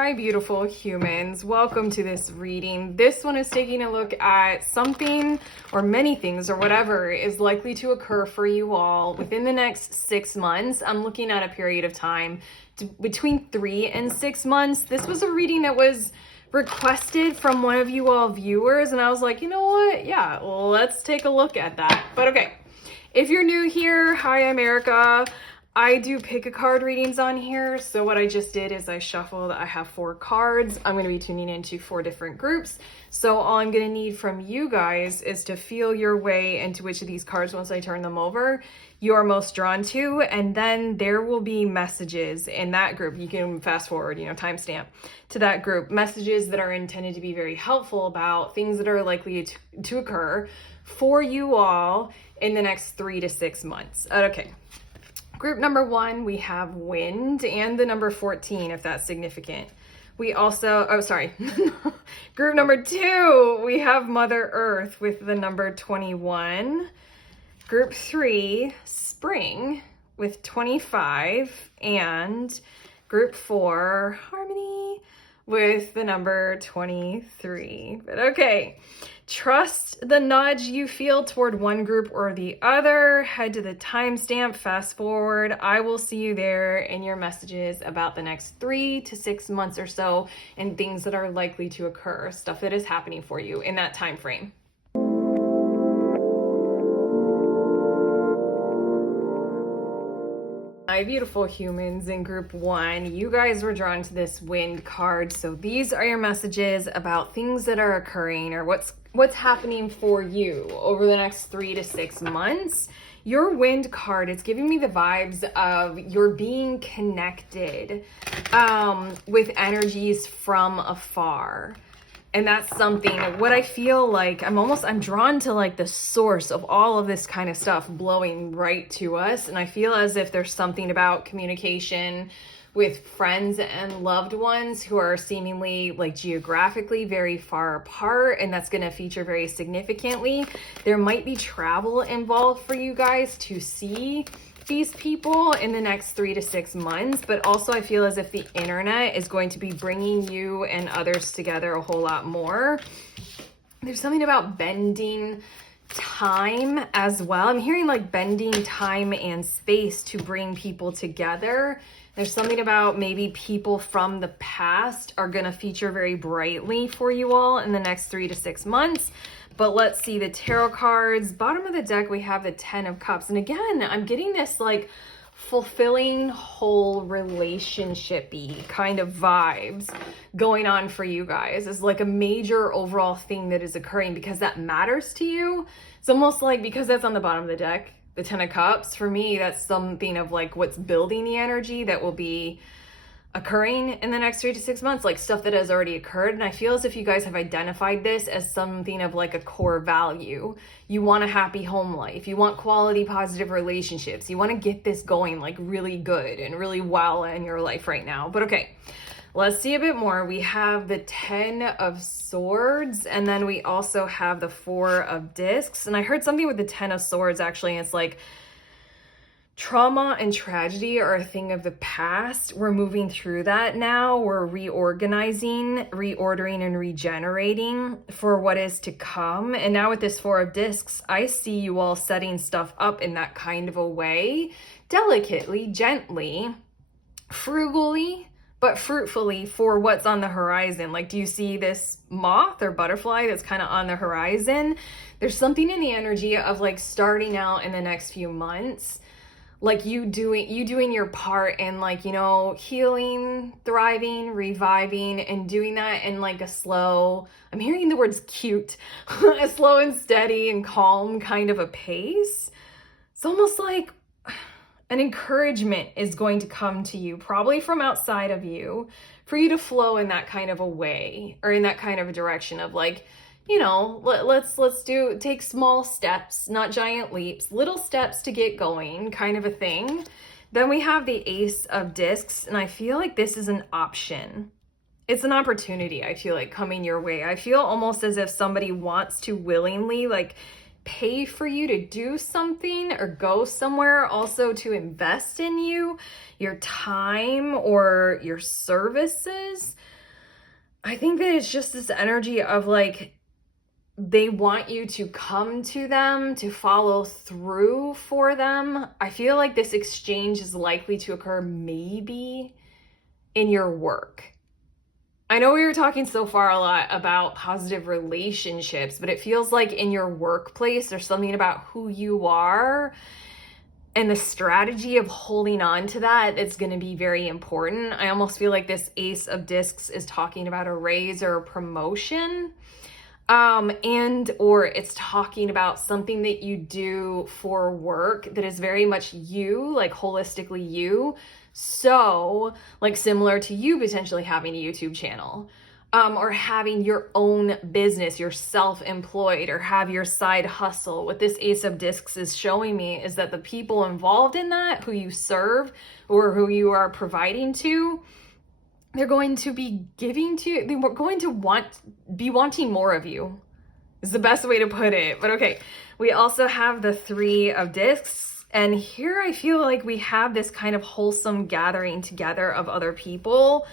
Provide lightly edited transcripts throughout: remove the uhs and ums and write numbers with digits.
Hi, beautiful humans. Welcome to this reading. This one is taking a look at something or many things or whatever is likely to occur for you all within the next 6 months. I'm looking at a period of time between 3 and 6 months. This was a reading that was requested from one of you all viewers, and I was like, you know what? Yeah, well, let's take a look at that. But okay, if you're new here, hi, I'm Erica. I do pick a card readings on here. So what I just did is I shuffled, I have 4 cards. I'm going to be tuning into 4 different groups. So all I'm going to need from you guys is to feel your way into which of these cards, once I turn them over, you are most drawn to. And then there will be messages in that group. You can fast forward, timestamp to that group. Messages that are intended to be very helpful about things that are likely to occur for you all in the next 3 to 6 months. Okay. Group number 1, we have wind and the number 14, if that's significant. We also, Group number 2, we have Mother Earth with the number 21. Group 3, spring with 25. And group 4, harmony with the number 23. But okay, trust the nudge you feel toward one group or the other. Head to the timestamp, fast forward. I will see you there in your messages about the next 3 to 6 months or so and things that are likely to occur, stuff that is happening for you in that time frame. My beautiful humans in group 1, you guys were drawn to this wind card. So these are your messages about things that are occurring or what's happening for you over the next 3 to 6 months. Your wind card is giving me the vibes of you're being connected with energies from afar. And that's something, what I feel like, I'm drawn to like the source of all of this kind of stuff blowing right to us. And I feel as if there's something about communication with friends and loved ones who are seemingly like geographically very far apart, and that's going to feature very significantly. There might be travel involved for you guys to see these people in the next 3 to 6 months, but also I feel as if the internet is going to be bringing you and others together a whole lot more. There's something about bending time as well. I'm hearing like bending time and space to bring people together. There's something about maybe people from the past are going to feature very brightly for you all in the next 3 to 6 months. But let's see the tarot cards. Bottom of the deck, we have the 10 of Cups. And again, I'm getting this like fulfilling whole relationship-y kind of vibes going on for you guys. It's like a major overall thing that is occurring because that matters to you. It's almost like, because that's on the bottom of the deck, the 10 of Cups, for me, that's something of like what's building the energy that will be occurring in the next 3 to 6 months, like stuff that has already occurred. And I feel as if you guys have identified this as something of like a core value. You want a happy home life. You want quality, positive relationships. You want to get this going like really good and really well in your life right now. But okay, let's see a bit more. We have the 10 of Swords, and then we also have the 4 of Discs. And I heard something with the 10 of Swords actually, and it's like trauma and tragedy are a thing of the past. We're moving through that now. We're reorganizing, reordering, and regenerating for what is to come. And now with this 4 of Discs, I see you all setting stuff up in that kind of a way, delicately, gently, frugally, but fruitfully for what's on the horizon. Like, do you see this moth or butterfly that's kind of on the horizon? There's something in the energy of like starting out in the next few months, like you doing your part in like, healing, thriving, reviving, and doing that in like a slow, I'm hearing the words cute, a slow and steady and calm kind of a pace. It's almost like an encouragement is going to come to you, probably from outside of you, for you to flow in that kind of a way or in that kind of a direction of like, let's take small steps, not giant leaps, little steps to get going kind of a thing. Then we have the Ace of Discs, and I feel like this is an option. It's an opportunity, I feel like, coming your way. I feel almost as if somebody wants to willingly like pay for you to do something or go somewhere, also to invest in you, your time or your services. I think that it's just this energy of like, they want you to come to them, to follow through for them. I feel like this exchange is likely to occur maybe in your work. I know we were talking so far a lot about positive relationships, but it feels like in your workplace, there's something about who you are and the strategy of holding on to that that's going to be very important. I almost feel like this Ace of Discs is talking about a raise or a promotion. And or it's talking about something that you do for work that is very much you, like holistically you. So like similar to you potentially having a YouTube channel, or having your own business, you're self-employed, or have your side hustle. What this Ace of Discs is showing me is that the people involved in that, who you serve or who you are providing to, they're going to be giving to you, they're going to be wanting more of you, is the best way to put it. But okay, we also have the Three of Discs, and here I feel like we have this kind of wholesome gathering together of other people.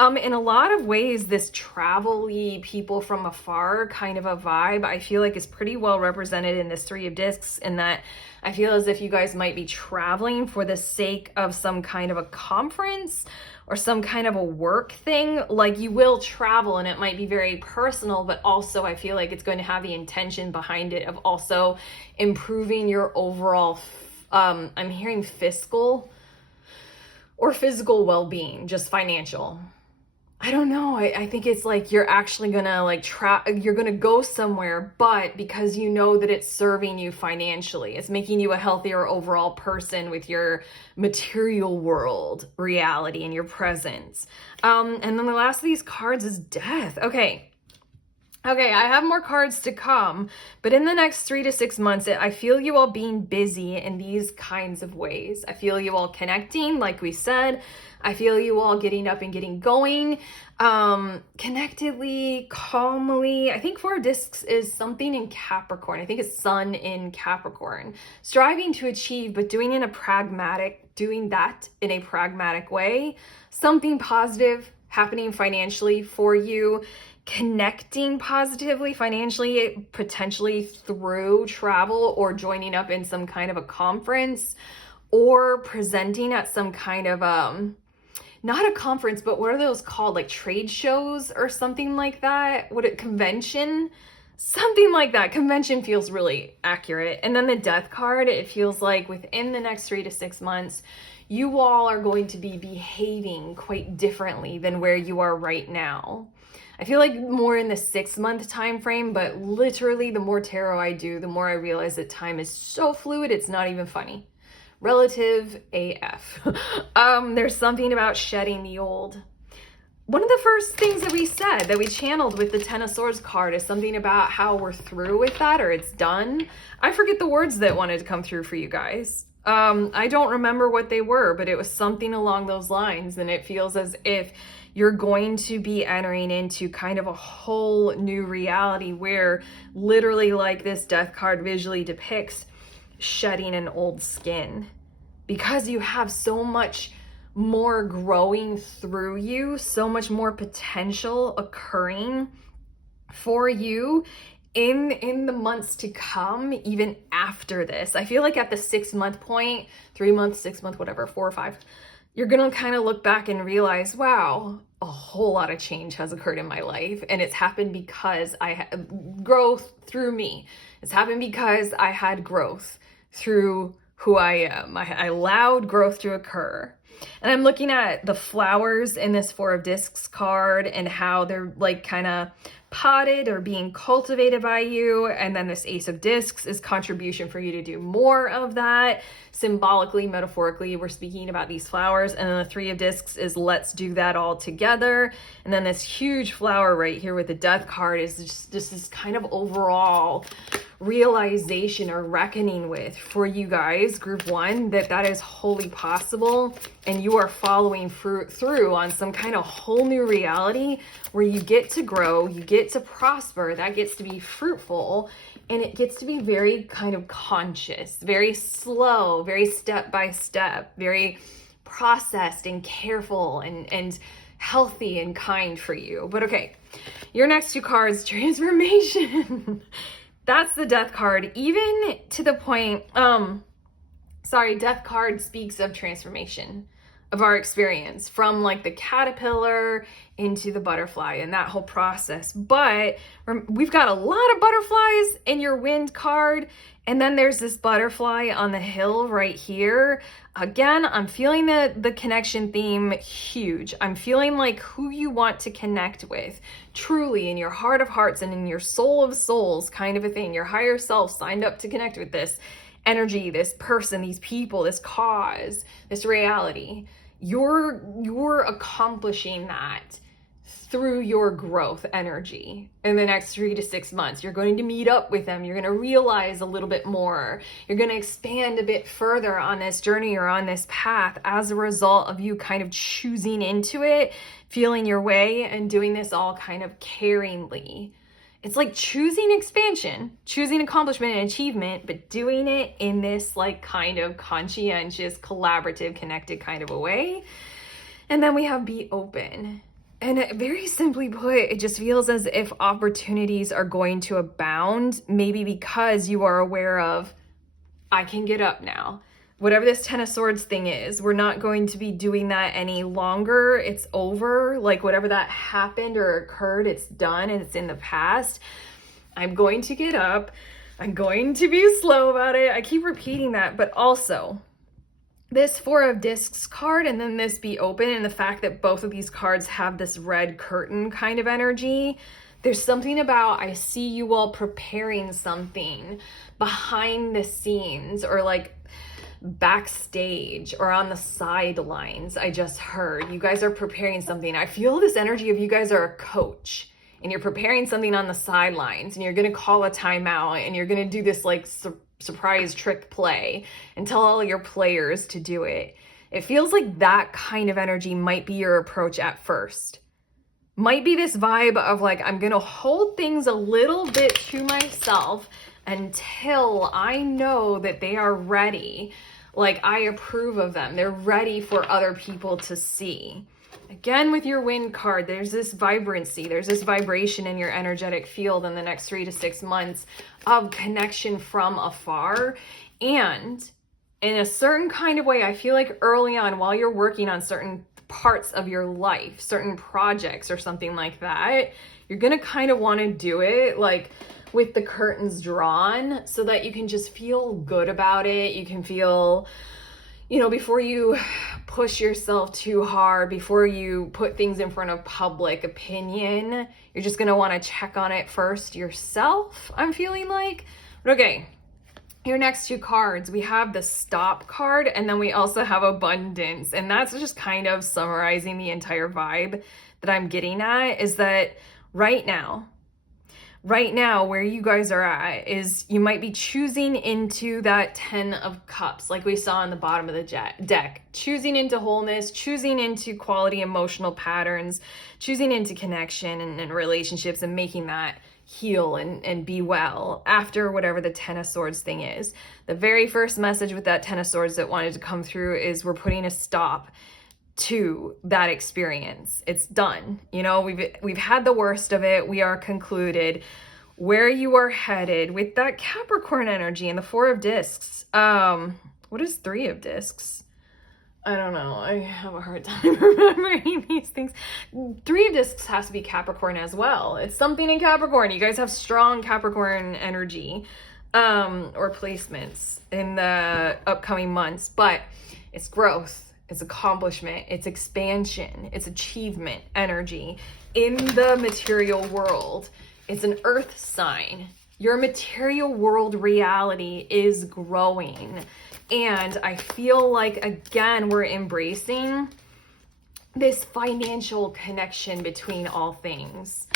In a lot of ways, this travel-y, people from afar kind of a vibe, I feel like is pretty well represented in this Three of Discs, in that I feel as if you guys might be traveling for the sake of some kind of a conference or some kind of a work thing. Like you will travel and it might be very personal, but also I feel like it's going to have the intention behind it of also improving your overall, I'm hearing fiscal or physical well-being, just financial. I don't know. I think it's like you're actually gonna like you're gonna go somewhere, but because you know that it's serving you financially, it's making you a healthier overall person with your material world reality and your presence. And then the last of these cards is Death. Okay, I have more cards to come, but in the next 3 to 6 months, I feel you all being busy in these kinds of ways. I feel you all connecting, like we said. I feel you all getting up and getting going, connectedly, calmly. I think Four of Discs is something in Capricorn. I think it's Sun in Capricorn. Striving to achieve, but doing that in a pragmatic way. Something positive happening financially for you. Connecting positively financially, potentially through travel or joining up in some kind of a conference, or presenting at some kind of not a conference, but what are those called, like trade shows or something like that? Convention? Something like that. Convention feels really accurate. And then the Death card, it feels like within the next 3 to 6 months, you all are going to be behaving quite differently than where you are right now. I feel like more in the 6-month time frame, but literally the more tarot I do, the more I realize that time is so fluid, it's not even funny. Relative AF. There's something about shedding the old. One of the first things that we said, that we channeled with the Ten of Swords card, is something about how we're through with that, or it's done. I forget the words that wanted to come through for you guys. I don't remember what they were, but it was something along those lines, and it feels as if you're going to be entering into kind of a whole new reality where literally, like this Death card visually depicts, shedding an old skin, because you have so much more growing through you, so much more potential occurring for you in the months to come, even after this. I feel like at the 6-month point, 3 months, 6 month, whatever, 4 or 5, you're gonna kind of look back and realize, wow, a whole lot of change has occurred in my life, and it's happened because I had growth through me. It's happened because I had growth through who I am. I allowed growth to occur. And I'm looking at the flowers in this Four of Discs card and how they're like kind of potted or being cultivated by you. And then this Ace of Discs is contribution for you to do more of that. Symbolically, metaphorically, we're speaking about these flowers. And then the Three of Discs is let's do that all together. And then this huge flower right here with the Death card is just this kind of overall realization or reckoning with for you guys, group 1, that is wholly possible, and you are following through on some kind of whole new reality where you get to grow, you get to prosper, that gets to be fruitful And it gets to be very kind of conscious, very slow, very step by step, very processed and careful and healthy and kind for you. But okay, your next two cards, transformation. That's the death card, even to the point, death card speaks of transformation of our experience from like the caterpillar into the butterfly and that whole process. But we've got a lot of butterflies in your wind card. And then there's this butterfly on the hill right here. Again, I'm feeling the connection theme huge. I'm feeling like who you want to connect with, truly in your heart of hearts and in your soul of souls kind of a thing. Your higher self signed up to connect with this energy, this person, these people, this cause, this reality. You're accomplishing that through your growth energy in the next 3 to 6 months. You're going to meet up with them. You're going to realize a little bit more. You're going to expand a bit further on this journey or on this path as a result of you kind of choosing into it, feeling your way, and doing this all kind of caringly. It's like choosing expansion, choosing accomplishment and achievement, but doing it in this like kind of conscientious, collaborative, connected kind of a way. And then we have be open. And very simply put, it just feels as if opportunities are going to abound, maybe because you are aware of, I can get up now. Whatever this Ten of Swords thing is, we're not going to be doing that any longer. It's over. Like whatever that happened or occurred, it's done and it's in the past. I'm going to get up. I'm going to be slow about it. I keep repeating that, but also this Four of Discs card and then this be open, and the fact that both of these cards have this red curtain kind of energy. There's something about, I see you all preparing something behind the scenes or like backstage or on the sidelines. I just heard you guys are preparing something. I feel this energy of you guys are a coach and you're preparing something on the sidelines and you're going to call a timeout and you're going to do this like surprise trick play and tell all your players to do it. It feels like that kind of energy might be your approach at first. Might be this vibe of like, I'm going to hold things a little bit to myself until I know that they are ready. Like I approve of them. They're ready for other people to see. Again, with your wind card, there's this vibrancy. There's this vibration in your energetic field in the next 3 to 6 months of connection from afar. And in a certain kind of way, I feel like early on while you're working on certain parts of your life, certain projects or something like that, you're going to kind of want to do it like with the curtains drawn so that you can just feel good about it. You can feel, before you push yourself too hard, before you put things in front of public opinion, you're just going to want to check on it first yourself, I'm feeling like. But okay, your next two cards, we have the Stop card and then we also have Abundance. And that's just kind of summarizing the entire vibe that I'm getting at, is that right now, where you guys are at is you might be choosing into that 10 of Cups, like we saw on the bottom of the deck, choosing into wholeness, choosing into quality emotional patterns, choosing into connection and relationships and making that heal and be well after whatever the Ten of Swords thing is. The very first message with that Ten of Swords that wanted to come through is we're putting a stop to that experience. It's done. We've had the worst of it. We are concluded. Where you are headed with that Capricorn energy and the Four of Discs. What is Three of Discs? I don't know. I have a hard time remembering these things. Three of Discs has to be Capricorn as well. It's something in Capricorn. You guys have strong Capricorn energy or placements in the upcoming months, but it's growth. It's accomplishment, it's expansion, it's achievement energy in the material world. It's an earth sign. Your material world reality is growing. And I feel like, again, we're embracing this financial connection between all things.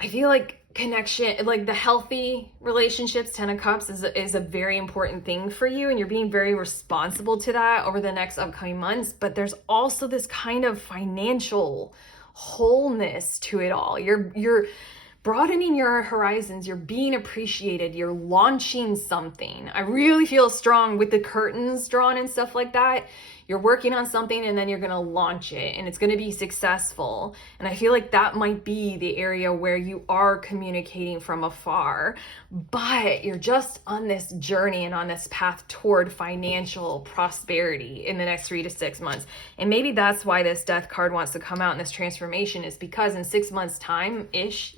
I feel like connection, like the healthy relationships, Ten of Cups is a very important thing for you, and you're being very responsible to that over the next upcoming months. But there's also this kind of financial wholeness to it all. You're broadening your horizons, you're being appreciated, you're launching something. I really feel strong with the curtains drawn and stuff like that. You're working on something and then you're going to launch it and it's going to be successful. And I feel like that might be the area where you are communicating from afar, but you're just on this journey and on this path toward financial prosperity in the next 3 to 6 months. And maybe that's why this death card wants to come out in this transformation, is because in 6 months time-ish,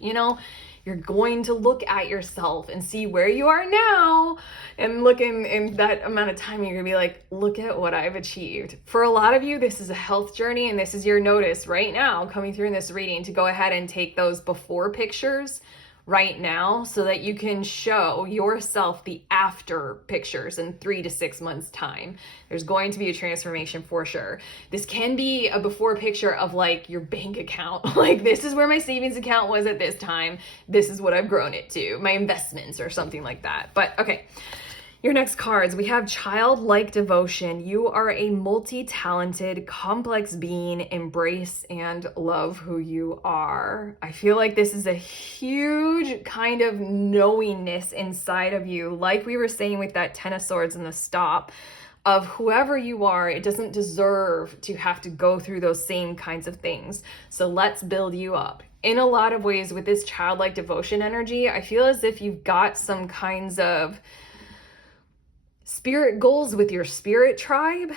you're going to look at yourself and see where you are now, and look in that amount of time, you're gonna be like, look at what I've achieved. For a lot of you, this is a health journey, and this is your notice right now coming through in this reading to go ahead and take those before pictures right now so that you can show yourself the after pictures in 3 to 6 months time. There's going to be a transformation for sure. This can be a before picture of like your bank account. Like, this is where my savings account was at this time. This is what I've grown it to, my investments or something like that. But okay. Your next cards, we have childlike devotion. You are a multi-talented, complex being. Embrace and love who you are. I feel like this is a huge kind of knowingness inside of you. Like we were saying with that Ten of Swords and the stop, of whoever you are, it doesn't deserve to have to go through those same kinds of things. So let's build you up. In a lot of ways with this childlike devotion energy, I feel as if you've got some kinds of spirit goals with your spirit tribe.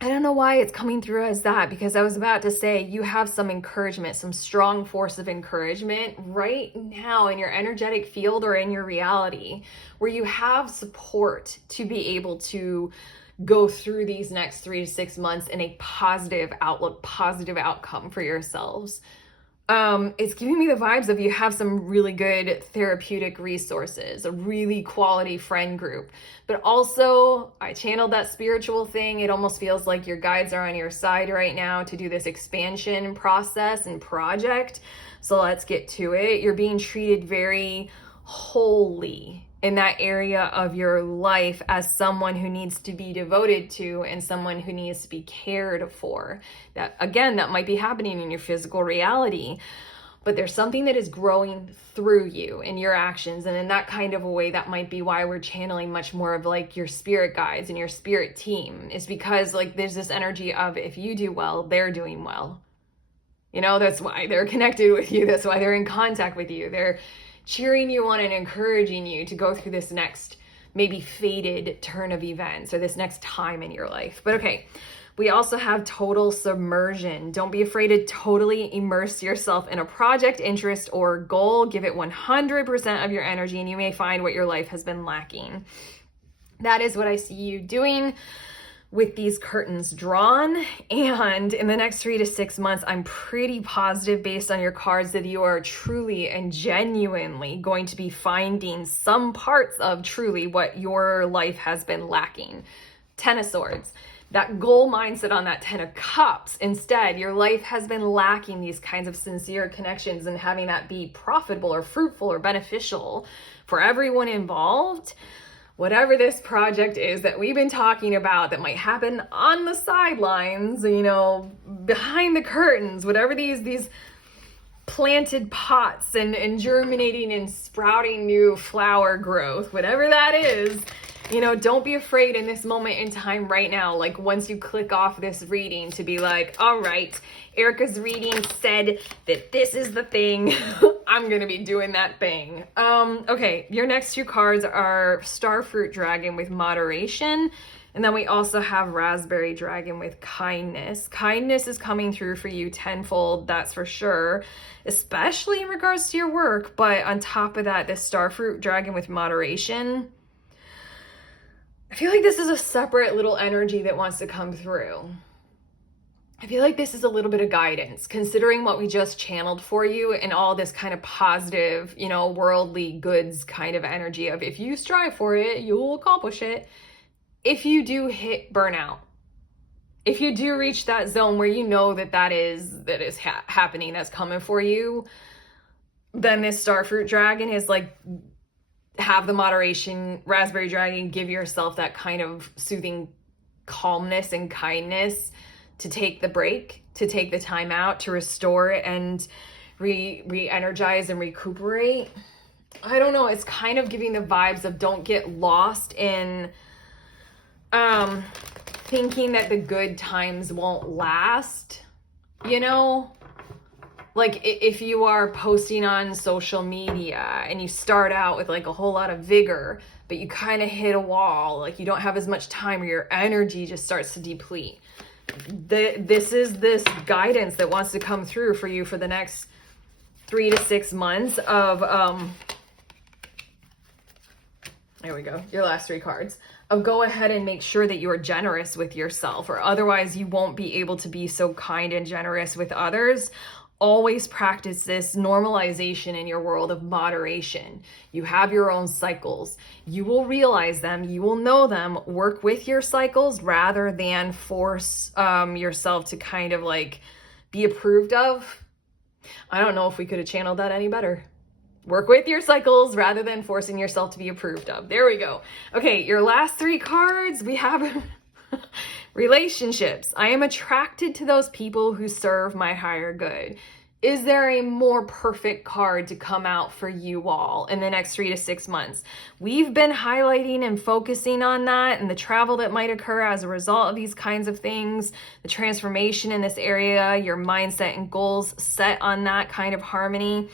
I don't know why it's coming through as that, because I was about to say you have some encouragement, some strong force of encouragement right now in your energetic field or in your reality, where you have support to be able to go through these next 3 to 6 months in a positive outlook, positive outcome for yourselves. It's giving me the vibes of you have some really good therapeutic resources, a really quality friend group, but also I channeled that spiritual thing. It almost feels like your guides are on your side right now to do this expansion process and project. So let's get to it. You're being treated very wholly in that area of your life as someone who needs to be devoted to and someone who needs to be cared for. That, again, that might be happening in your physical reality, but there's something that is growing through you in your actions. And in that kind of a way, that might be why we're channeling much more of like your spirit guides and your spirit team, is because like there's this energy of if you do well, they're doing well. That's why they're connected with you. That's why they're in contact with you. They're cheering you on and encouraging you to go through this next maybe fated turn of events or this next time in your life. But okay, we also have total submersion. Don't be afraid to totally immerse yourself in a project, interest, or goal. Give it 100% of your energy and you may find what your life has been lacking. That is what I see you doing with these curtains drawn. And in the next 3 to 6 months, I'm pretty positive based on your cards that you are truly and genuinely going to be finding some parts of truly what your life has been lacking. Ten of Swords, that goal mindset on that 10 of Cups. Instead, your life has been lacking these kinds of sincere connections and having that be profitable or fruitful or beneficial for everyone involved. Whatever this project is that we've been talking about that might happen on the sidelines, behind the curtains, whatever these planted pots and germinating and sprouting new flower growth, whatever that is, don't be afraid in this moment in time right now. Like once you click off this reading to be like, all right, Erica's reading said that this is the thing. I'm going to be doing that thing. Okay, your next 2 cards are Starfruit Dragon with moderation. And then we also have Raspberry Dragon with kindness. Kindness is coming through for you tenfold, that's for sure, especially in regards to your work. But on top of that, this Starfruit Dragon with moderation, I feel like this is a separate little energy that wants to come through. I feel like this is a little bit of guidance, considering what we just channeled for you and all this kind of positive, worldly goods kind of energy of if you strive for it, you'll accomplish it. If you do hit burnout, if you do reach that zone where that is happening, that's coming for you, then this Starfruit Dragon is like, have the moderation. Raspberry Dragon, give yourself that kind of soothing calmness and kindness to take the break, to take the time out, to restore and re-energize and recuperate. I don't know, it's kind of giving the vibes of don't get lost in thinking that the good times won't last, you know? Like if you are posting on social media and you start out with like a whole lot of vigor, but you kind of hit a wall, like you don't have as much time or your energy just starts to deplete. This is this guidance that wants to come through for you for the next 3 to 6 months of, there we go, your last 3 cards. Of go ahead and make sure that you are generous with yourself, or otherwise you won't be able to be so kind and generous with others. Always practice this normalization in your world of moderation. You have your own cycles. You will realize them. You will know them. Work with your cycles rather than force yourself to kind of like be approved of. I don't know if we could have channeled that any better. Work with your cycles rather than forcing yourself to be approved of. There we go. Okay, your last 3 cards, we have relationships. I am attracted to those people who serve my higher good. Is there a more perfect card to come out for you all in the next 3 to 6 months? We've been highlighting and focusing on that and the travel that might occur as a result of these kinds of things, the transformation in this area, your mindset and goals set on that kind of harmony,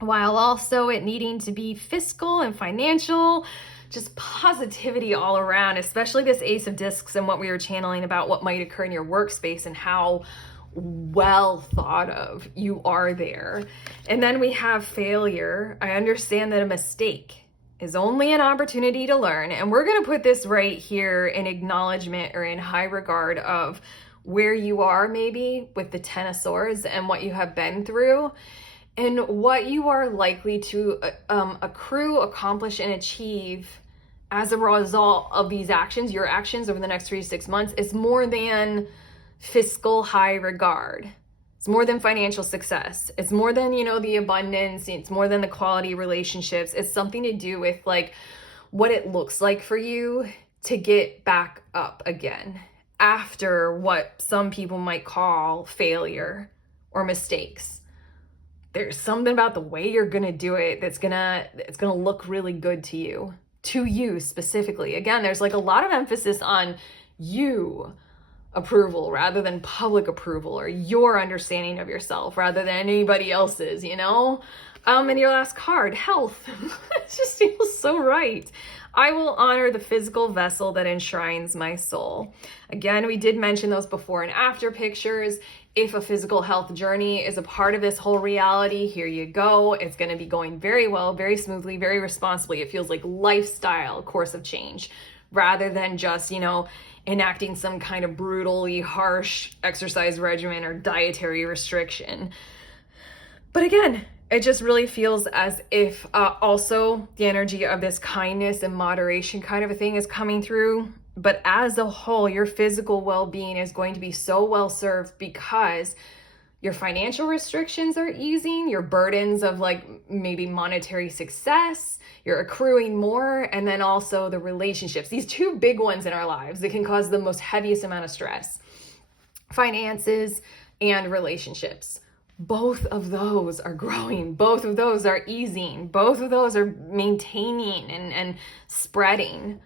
while also it needing to be fiscal and financial, just positivity all around, especially this Ace of Discs and what we were channeling about what might occur in your workspace and how well thought of you are there. And then we have failure. I understand that a mistake is only an opportunity to learn. And we're going to put this right here in acknowledgement or in high regard of where you are maybe with the 10 of Swords and what you have been through and what you are likely to accrue, accomplish, and achieve as a result of these actions, your actions over the next 3 to 6 months. Is more than fiscal high regard. It's more than financial success. It's more than, you know, the abundance. It's more than the quality relationships. It's something to do with like what it looks like for you to get back up again after what some people might call failure or mistakes. There's something about the way you're going to do it that's it's going to look really good to you specifically. Again, there's like a lot of emphasis on you approval rather than public approval, or your understanding of yourself rather than anybody else's, you know? And your last card, health. It just feels so right. I will honor the physical vessel that enshrines my soul. Again, we did mention those before and after pictures. If a physical health journey is a part of this whole reality, here you go. It's going to be going very well, very smoothly, very responsibly. It feels like lifestyle course of change rather than just, you know, enacting some kind of brutally harsh exercise regimen or dietary restriction. But again, it just really feels as if also the energy of this kindness and moderation kind of a thing is coming through. But as a whole, your physical well-being is going to be so well served because your financial restrictions are easing, your burdens of like maybe monetary success, you're accruing more, and then also the relationships, these 2 big ones in our lives that can cause the most heaviest amount of stress, finances and relationships. Both of those are growing, both of those are easing, both of those are maintaining and spreading.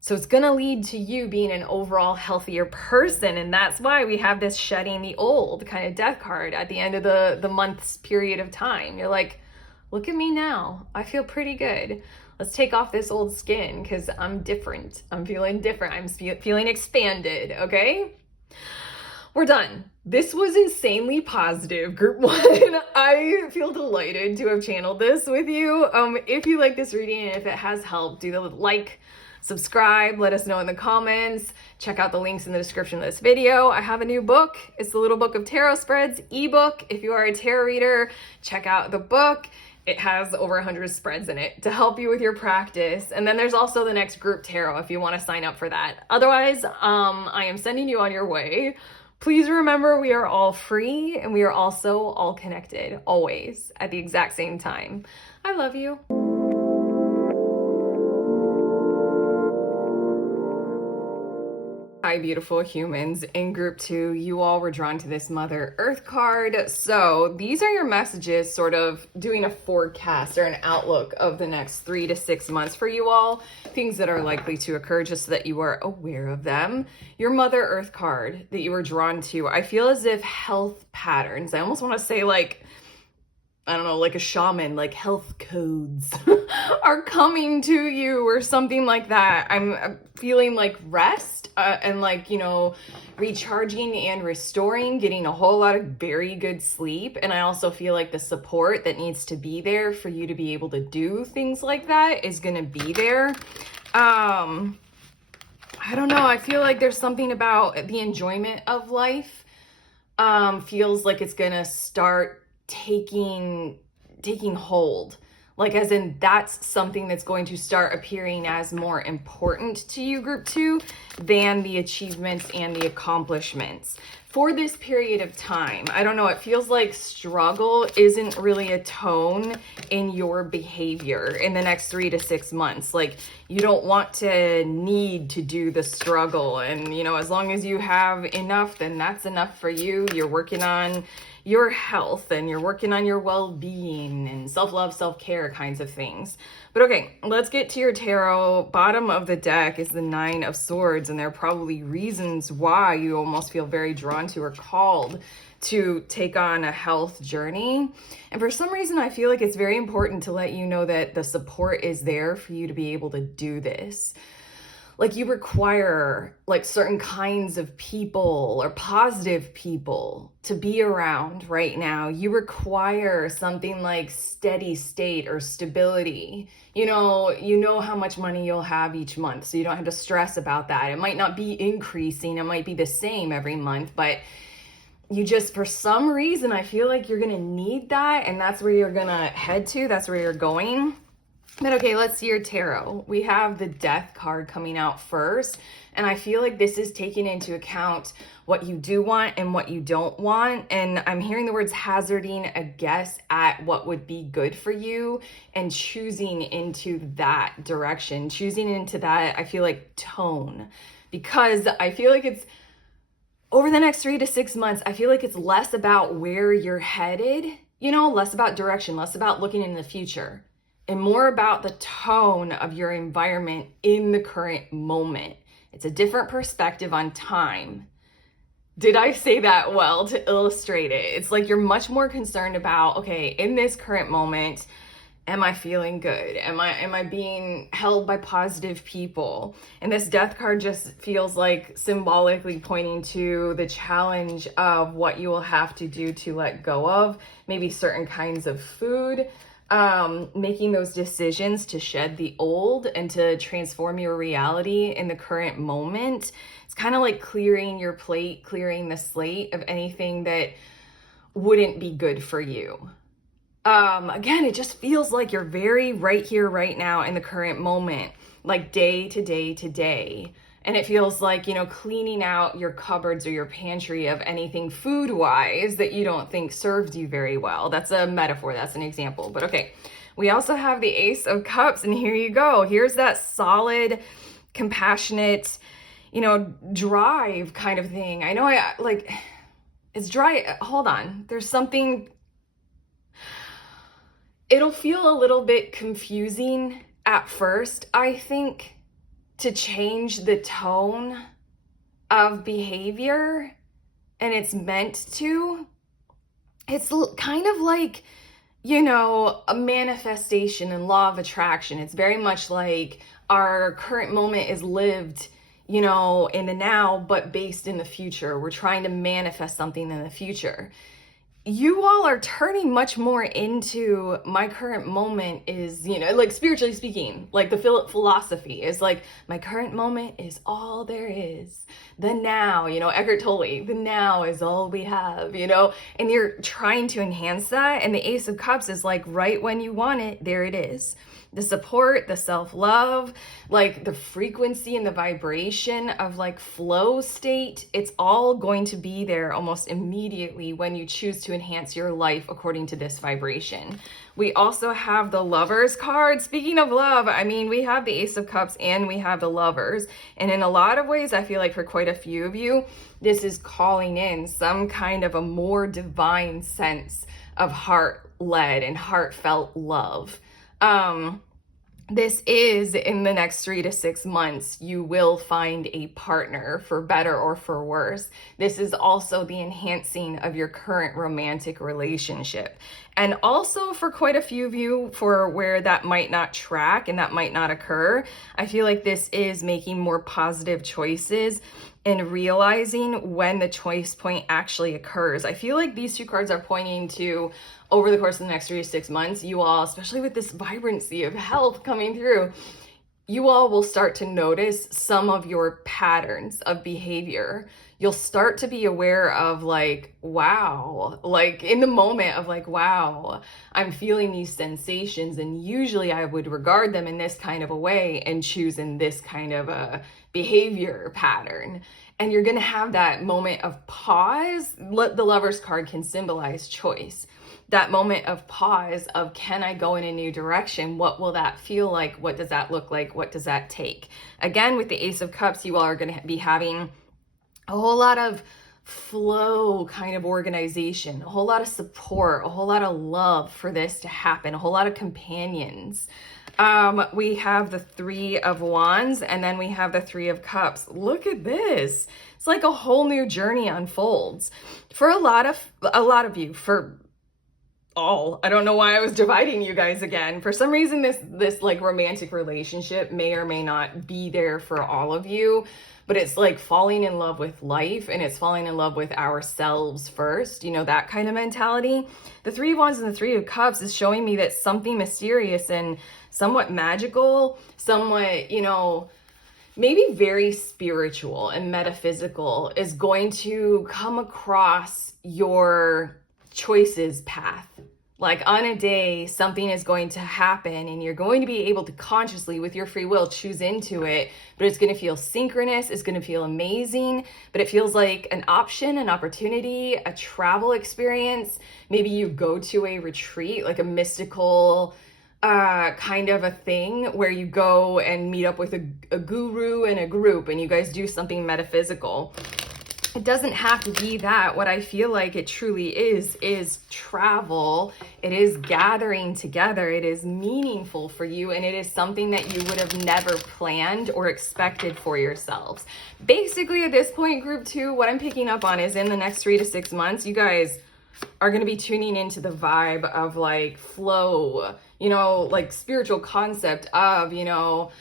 So it's going to lead to you being an overall healthier person. And that's why we have this shedding the old kind of death card at the end of the month's period of time. You're like, look at me now. I feel pretty good. Let's take off this old skin because I'm different. I'm feeling different. I'm feeling expanded. Okay. We're done. This was insanely positive, group 1. I feel delighted to have channeled this with you. If you like this reading and if it has helped, do the like, subscribe, let us know in the comments. Check out the links in the description of this video. I have a new book. It's the Little Book of Tarot Spreads ebook. If you are a tarot reader, check out the book. It has over 100 spreads in it to help you with your practice. And then there's also the next group tarot if you want to sign up for that. Otherwise, I am sending you on your way. Please remember we are all free and we are also all connected, always, at the exact same time. I love you. Hi my beautiful humans. In group 2, you all were drawn to this Mother Earth card. So these are your messages, sort of doing a forecast or an outlook of the next 3 to 6 months for you all. Things that are likely to occur, just so that you are aware of them. Your Mother Earth card that you were drawn to, I feel as if health patterns, I almost want to say like, I don't know, like a shaman, like health codes are coming to you or something like that. I'm feeling like rest and like, you know, recharging and restoring, getting a whole lot of very good sleep. And I also feel like the support that needs to be there for you to be able to do things like that is going to be there. I don't know. I feel like there's something about the enjoyment of life feels like it's going to start taking hold, like as in that's something that's going to start appearing as more important to you, group 2, than the achievements and the accomplishments for this period of time. I don't know, it feels like struggle isn't really a tone in your behavior in the next 3 to 6 months. Like you don't want to need to do the struggle, and you know, as long as you have enough, then that's enough for you. You're working on your health and you're working on your well-being and self-love, self-care kinds of things. But okay, let's get to your tarot. Bottom of the deck is the 9 of Swords, and there are probably reasons why you almost feel very drawn to or called to take on a health journey. And for some reason, I feel like it's very important to let you know that the support is there for you to be able to do this. Like you require like certain kinds of people or positive people to be around right now. You require something like steady state or stability. You know how much money you'll have each month, so you don't have to stress about that. It might not be increasing, it might be the same every month, but you just, for some reason, I feel like you're gonna need that, and that's where you're gonna head to, that's where you're going. But okay, let's see your tarot. We have the Death card coming out first, and I feel like this is taking into account what you do want and what you don't want. And I'm hearing the words hazarding a guess at what would be good for you and choosing into that direction, choosing into that, I feel like, tone, because I feel like it's over the next 3 to 6 months, I feel like it's less about where you're headed, you know, less about direction, less about looking in the future, and more about the tone of your environment in the current moment. It's a different perspective on time. Did I say that well to illustrate it? It's like you're much more concerned about, okay, in this current moment, am I feeling good? Am I being held by positive people? And this Death card just feels like symbolically pointing to the challenge of what you will have to do to let go of, maybe certain kinds of food, making those decisions to shed the old and to transform your reality in the current moment. It's kind of like clearing your plate, clearing the slate of anything that wouldn't be good for you. Again, it just feels like you're very right here, right now in the current moment, like day to day to day. And it feels like, you know, cleaning out your cupboards or your pantry of anything food-wise that you don't think served you very well. That's a metaphor, that's an example. But okay, we also have the Ace of Cups, and here you go. Here's that solid, compassionate, you know, drive kind of thing. I know it's dry. Hold on. There's something, it'll feel a little bit confusing at first, I think, to change the tone of behavior, and it's meant to. It's kind of like, you know, a manifestation and law of attraction. It's very much like our current moment is lived, you know, in the now, but based in the future. We're trying to manifest something in the future. You all are turning much more into my current moment is, you know, like spiritually speaking, like the philosophy is like my current moment is all there is. The now, you know, Eckhart Tolle, the now is all we have, you know, and you're trying to enhance that. And the Ace of Cups is like right when you want it, there it is. the support, the self-love, like the frequency and the vibration of like flow state, it's all going to be there almost immediately when you choose to enhance your life according to this vibration. We also have the Lovers card. Speaking of love, I mean, we have the Ace of Cups and we have the Lovers. And in a lot of ways, I feel like for quite a few of you, this is calling in some kind of a more divine sense of heart-led and heartfelt love. This is in the next 3 to 6 months, you will find a partner for better or for worse. This is also the enhancing of your current romantic relationship. And also for quite a few of you, for where that might not track and that might not occur, I feel like this is making more positive choices and realizing when the choice point actually occurs. I feel like these two cards are pointing to, over the course of the next 3 to 6 months, you all, especially with this vibrancy of health coming through, you all will start to notice some of your patterns of behavior. You'll start to be aware of like, wow, like in the moment of like, wow, I'm feeling these sensations. And usually I would regard them in this kind of a way and choose in this kind of a behavior pattern. And you're going to have that moment of pause. The Lovers card can symbolize choice. That moment of pause of, can I go in a new direction? What will that feel like? What does that look like? What does that take? Again, with the Ace of Cups, you all are going to be having a whole lot of flow kind of organization, a whole lot of support, a whole lot of love for this to happen, a whole lot of companions. We have the Three of Wands, and then we have the Three of Cups. Look at this. It's like a whole new journey unfolds. For a lot of you, for all, I don't know why I was dividing you guys again. For some reason, this like romantic relationship may or may not be there for all of you, but it's like falling in love with life, and it's falling in love with ourselves first, you know, that kind of mentality. The Three of Wands and the Three of Cups is showing me that something mysterious and somewhat magical, somewhat, you know, maybe very spiritual and metaphysical is going to come across your choices path. Like on a day, something is going to happen and you're going to be able to consciously, with your free will, choose into it, but it's going to feel synchronous, it's going to feel amazing, but it feels like an option, an opportunity, a travel experience. Maybe you go to a retreat, like a mystical kind of a thing where you go and meet up with a guru and a group and you guys do something metaphysical. It doesn't have to be that. What I feel like it truly is travel. It is gathering together. It is meaningful for you, and it is something that you would have never planned or expected for yourselves. Basically, at this point, group 2, what I'm picking up on is in the next 3 to 6 months, you guys are going to be tuning into the vibe of like flow, you know, like spiritual concept of, you know,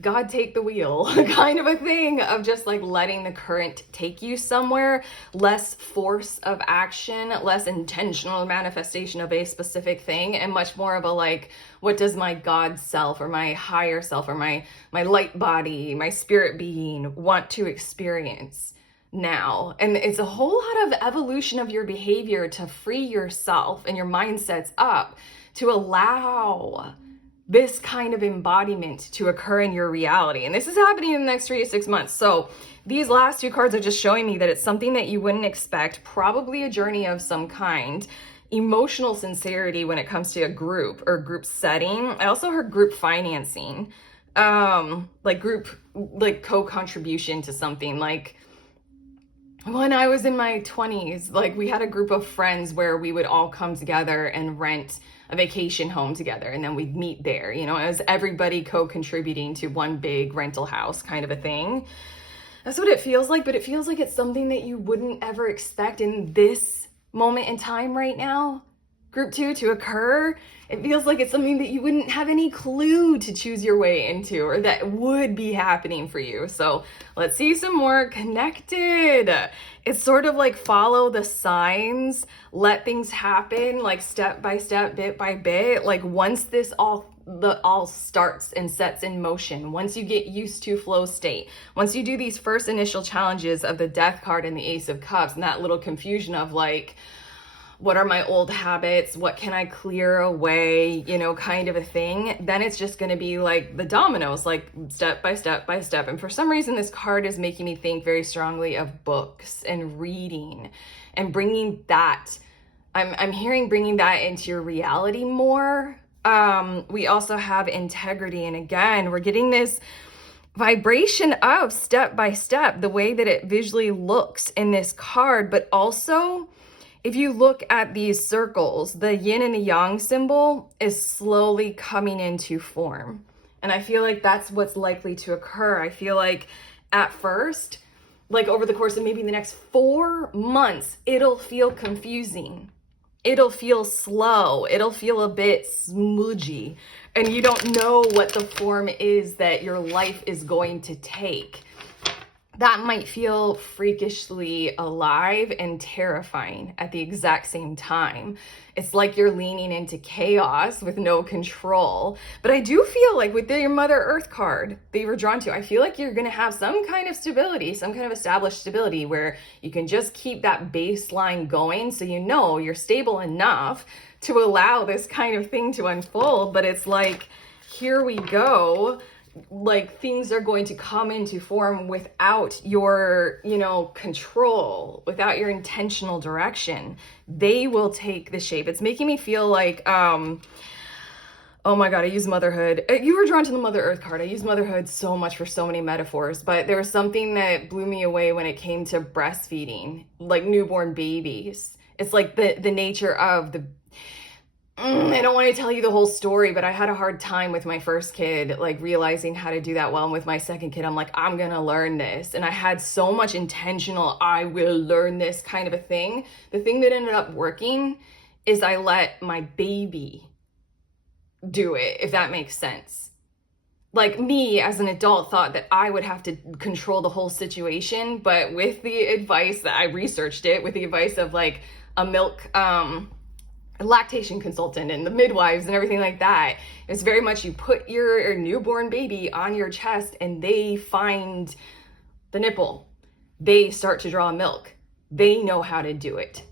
God take the wheel kind of a thing of just like letting the current take you somewhere, less force of action, less intentional manifestation of a specific thing, and much more of a like, what does my God self or my higher self or my light body, my spirit being want to experience now? And it's a whole lot of evolution of your behavior to free yourself and your mindsets up to allow this kind of embodiment to occur in your reality. And this is happening in the next 3 to 6 months. So these last 2 cards are just showing me that it's something that you wouldn't expect, probably a journey of some kind, emotional sincerity when it comes to a group or group setting. I also heard group financing, like group, like co-contribution to something. Like when I was in my 20s, like we had a group of friends where we would all come together and rent a vacation home together, and then we'd meet there, you know, as everybody co-contributing to one big rental house kind of a thing. That's what it feels like, but it feels like it's something that you wouldn't ever expect in this moment in time right now, group 2, to occur. It feels like it's something that you wouldn't have any clue to choose your way into, or that would be happening for you. So let's see some more connected. It's sort of like follow the signs, let things happen, like step by step, bit by bit. Like once this all starts and sets in motion, once you get used to flow state, once you do these first initial challenges of the Death card and the Ace of Cups and that little confusion of like, what are my old habits? What can I clear away? You know, kind of a thing. Then it's just going to be like the dominoes, like step by step by step. And for some reason, this card is making me think very strongly of books and reading and bringing that. I'm hearing bringing that into your reality more. We also have integrity. And again, we're getting this vibration of step by step, the way that it visually looks in this card, but also if you look at these circles, the yin and the yang symbol is slowly coming into form. And I feel like that's what's likely to occur. I feel like at first, like over the course of maybe the next 4 months, it'll feel confusing. It'll feel slow. It'll feel a bit smudgy. And you don't know what the form is that your life is going to take. That might feel freakishly alive and terrifying at the exact same time. It's like you're leaning into chaos with no control. But I do feel like with your Mother Earth card that you were drawn to, I feel like you're going to have some kind of stability, some kind of established stability where you can just keep that baseline going so you know you're stable enough to allow this kind of thing to unfold. But it's like, here we go. Like things are going to come into form without your, control, without your intentional direction. They will take the shape. It's making me feel like, oh my God, I use motherhood. You were drawn to the Mother Earth card. I use motherhood so much for so many metaphors, but there was something that blew me away when it came to breastfeeding, like newborn babies. It's like the nature of I don't want to tell you the whole story, but I had a hard time with my first kid, like realizing how to do that well. And with my second kid, I'm like, I'm going to learn this. And I had so much intentional, I will learn this kind of a thing. The thing that ended up working is I let my baby do it, if that makes sense. Like me as an adult thought that I would have to control the whole situation. But with the advice that I researched it, with the advice of like a lactation consultant and the midwives and everything like that, it's very much you put your newborn baby on your chest and they find the nipple. They start to draw milk. They know how to do it.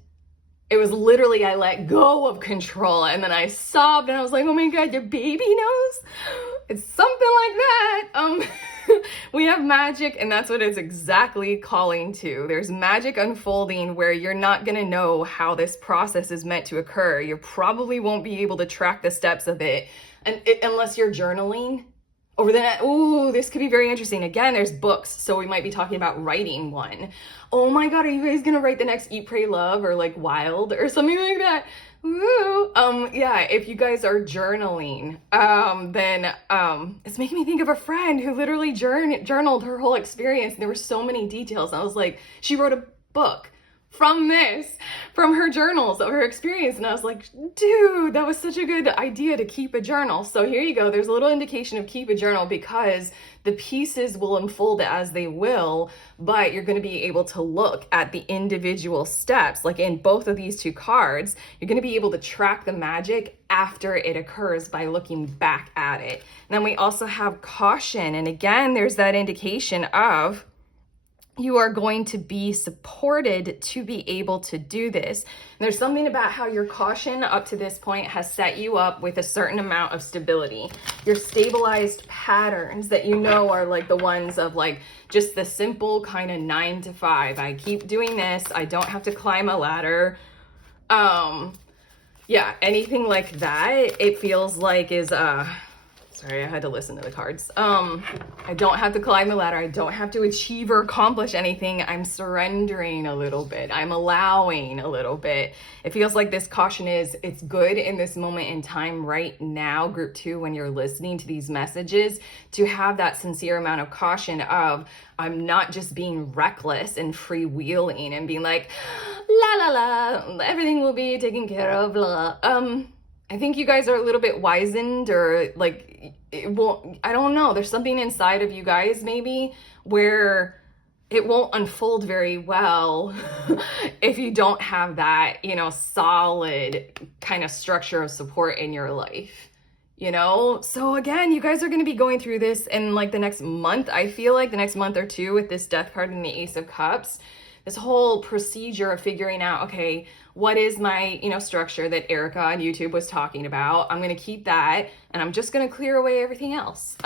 It was literally, I let go of control and then I sobbed and I was like, oh my God, your baby knows? It's something like that. We have magic, and that's what it's exactly calling to. There's magic unfolding where you're not going to know how this process is meant to occur. You probably won't be able to track the steps of it, unless you're journaling. This could be very interesting. Again, there's books, so we might be talking about writing one. Oh my God, are you guys gonna write the next Eat, Pray, Love or like Wild or something like that? Woo! Yeah, if you guys are journaling, then it's making me think of a friend who literally journaled her whole experience. And there were so many details. I was like, she wrote a book from her journals of her experience. And I was like, dude, that was such a good idea to keep a journal. So here you go. There's a little indication of keep a journal because the pieces will unfold as they will, but you're going to be able to look at the individual steps. Like in both of these two cards, you're going to be able to track the magic after it occurs by looking back at it. And then we also have caution. And again, there's that indication of you are going to be supported to be able to do this. And there's something about how your caution up to this point has set you up with a certain amount of stability. Your stabilized patterns that you know are like the ones of like just the simple kind of 9 to 5. I keep doing this. I don't have to climb a ladder. Yeah, anything like that, it feels like is sorry, I had to listen to the cards. I don't have to climb the ladder. I don't have to achieve or accomplish anything. I'm surrendering a little bit. I'm allowing a little bit. It feels like this caution it's good in this moment in time right now, group 2, when you're listening to these messages, to have that sincere amount of caution of, I'm not just being reckless and freewheeling and being like, la la la, everything will be taken care of, blah. I think you guys are a little bit wizened, or like, I don't know. There's something inside of you guys maybe where it won't unfold very well if you don't have that, solid kind of structure of support in your life, So again, you guys are going to be going through this in like the next month. I feel like the next month or two with this Death card and the Ace of Cups. this whole procedure of figuring out, okay, what is my, structure that Erica on YouTube was talking about? I'm going to keep that, and I'm just going to clear away everything else.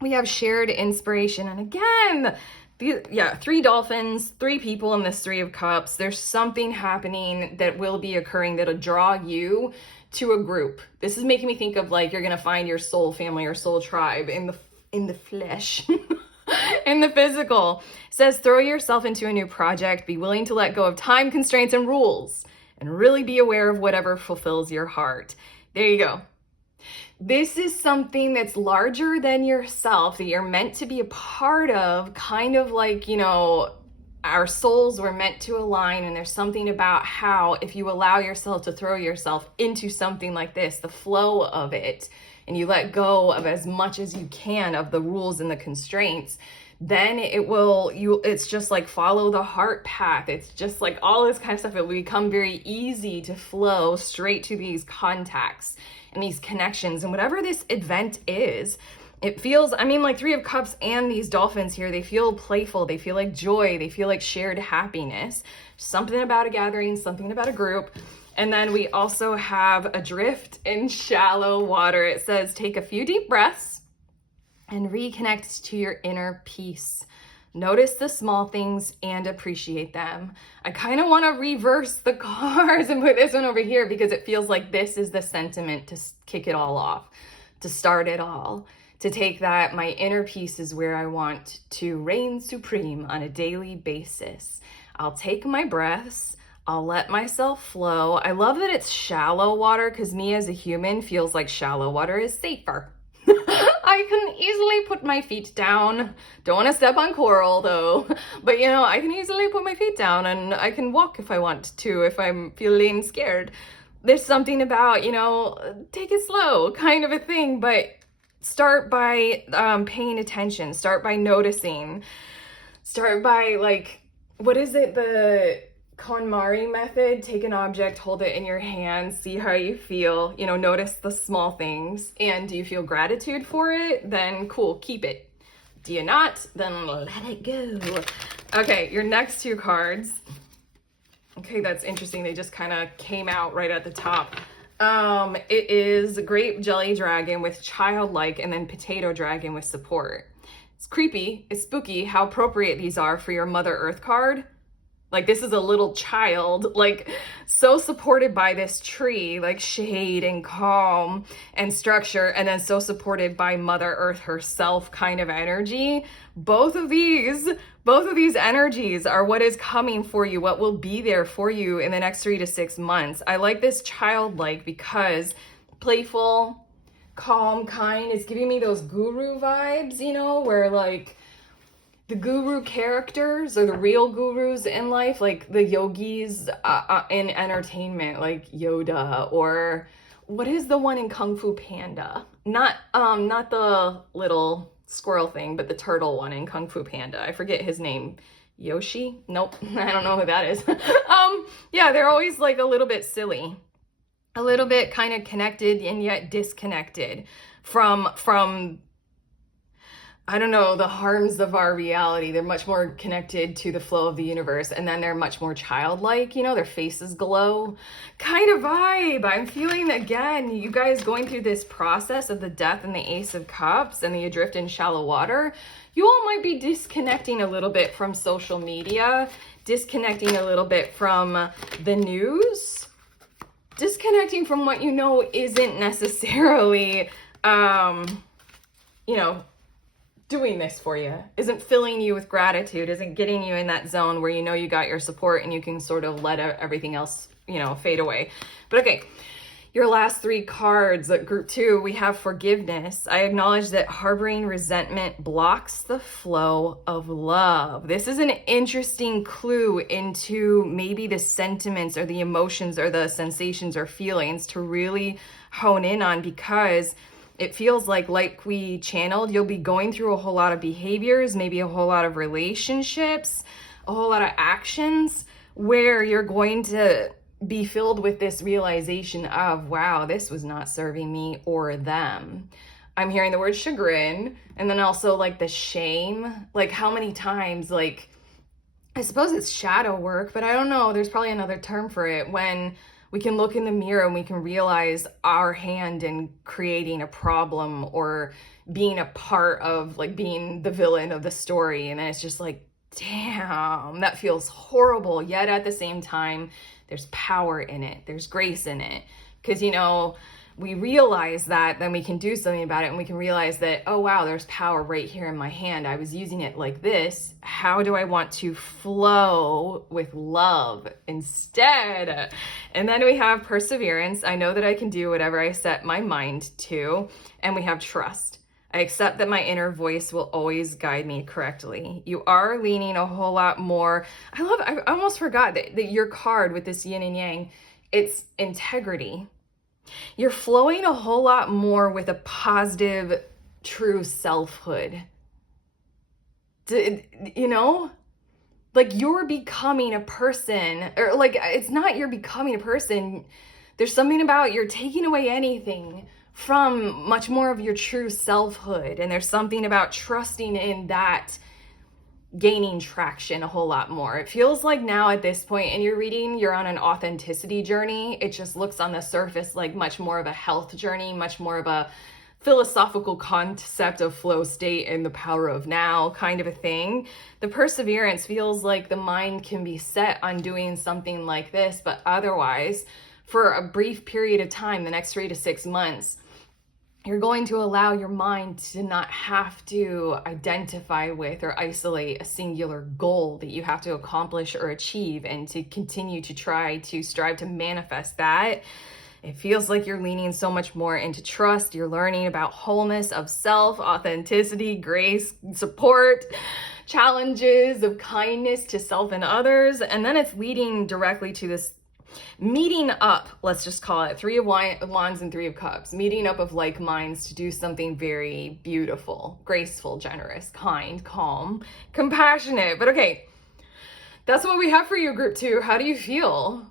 We have shared inspiration. And again, 3 dolphins, 3 people in this 3 of cups. There's something happening that will be occurring that'll draw you to a group. This is making me think of like you're going to find your soul family or soul tribe in the flesh. In the physical. It says, throw yourself into a new project, be willing to let go of time constraints and rules, and really be aware of whatever fulfills your heart. There you go. This is something that's larger than yourself, that you're meant to be a part of, kind of like, our souls were meant to align. And there's something about how, if you allow yourself to throw yourself into something like this, the flow of it, and you let go of as much as you can of the rules and the constraints, then it's just like follow the heart path. It's just like all this kind of stuff. It will become very easy to flow straight to these contacts and these connections. And whatever this event is, it feels, like 3 of Cups and these dolphins here, they feel playful. They feel like joy. They feel like shared happiness. Something about a gathering, something about a group. And then we also have adrift in shallow water. It says, take a few deep breaths and reconnect to your inner peace. Notice the small things and appreciate them. I kind of want to reverse the cards and put this one over here because it feels like this is the sentiment to kick it all off, to start it all, to take that my inner peace is where I want to reign supreme on a daily basis. I'll take my breaths. I'll let myself flow. I love that it's shallow water because me as a human feels like shallow water is safer. I can easily put my feet down. Don't want to step on coral though, but I can easily put my feet down and I can walk if I want to, if I'm feeling scared. There's something about, take it slow kind of a thing, but start by paying attention, start by noticing, start by like, what is it? The KonMari method, take an object, hold it in your hand, see how you feel, notice the small things. And do you feel gratitude for it? Then cool, keep it. Do you not? Then let it go. Okay, your next 2 cards. Okay, that's interesting. They just kind of came out right at the top. It is Grape Jelly Dragon with Childlike and then Potato Dragon with Support. It's creepy, it's spooky how appropriate these are for your Mother Earth card. Like this is a little child, like so supported by this tree, like shade and calm and structure, and then so supported by Mother Earth herself kind of energy. Both of these energies are what is coming for you, what will be there for you in the next 3 to 6 months. I like this childlike because playful, calm, kind. It's giving me those guru vibes, where like the guru characters are the real gurus in life, like the yogis in entertainment, like Yoda, or what is the one in Kung Fu Panda? Not the little squirrel thing, but the turtle one in Kung Fu Panda. I forget his name. Yoshi? Nope, I don't know who that is. Yeah, they're always like a little bit silly, a little bit kind of connected and yet disconnected from I don't know, the harms of our reality. They're much more connected to the flow of the universe. And then they're much more childlike, their faces glow kind of vibe. I'm feeling, again, you guys going through this process of the Death and the Ace of Cups and the adrift in shallow water. You all might be disconnecting a little bit from social media, disconnecting a little bit from the news, disconnecting from what isn't necessarily, doing this for you, isn't filling you with gratitude, isn't getting you in that zone where you got your support and you can sort of let everything else, fade away. But okay, your last 3 cards, group 2, we have forgiveness. I acknowledge that harboring resentment blocks the flow of love. This is an interesting clue into maybe the sentiments or the emotions or the sensations or feelings to really hone in on, because it feels like we channeled, you'll be going through a whole lot of behaviors, maybe a whole lot of relationships, a whole lot of actions where you're going to be filled with this realization of, wow, this was not serving me or them. I'm hearing the word chagrin, and then also like the shame, like how many times, like I suppose it's shadow work, but I don't know. There's probably another term for it when we can look in the mirror and we can realize our hand in creating a problem or being a part of like being the villain of the story. And then it's just like, damn, that feels horrible. Yet at the same time, there's power in it, there's grace in it. Because, you know, we realize that, then we can do something about it, and we can realize that, oh wow, there's power right here in my hand. I was using it like this. How do I want to flow with love instead? And then we have perseverance. I know that I can do whatever I set my mind to. And we have trust. I accept that my inner voice will always guide me correctly. You are leaning a whole lot more. I almost forgot that your card with this yin and yang, it's integrity. You're flowing a whole lot more with a positive, true selfhood. You know? Like you're becoming a person, or like it's not you're becoming a person. There's something about you're taking away anything from much more of your true selfhood. And there's something about trusting in that gaining traction a whole lot more. It feels like now at this point in your reading, you're on an authenticity journey. It just looks on the surface like much more of a health journey, much more of a philosophical concept of flow state and the power of now kind of a thing. The perseverance feels like the mind can be set on doing something like this, but otherwise, for a brief period of time, the next 3 to 6 months, you're going to allow your mind to not have to identify with or isolate a singular goal that you have to accomplish or achieve, and to continue to try to strive to manifest that. It feels like you're leaning so much more into trust. You're learning about wholeness of self, authenticity, grace, support, challenges of kindness to self and others. And then it's leading directly to this meeting up, let's just call it 3 of Wands and 3 of Cups, meeting up of like minds to do something very beautiful, graceful, generous, kind, calm, compassionate. But okay, that's what we have for you, group 2. How do you feel?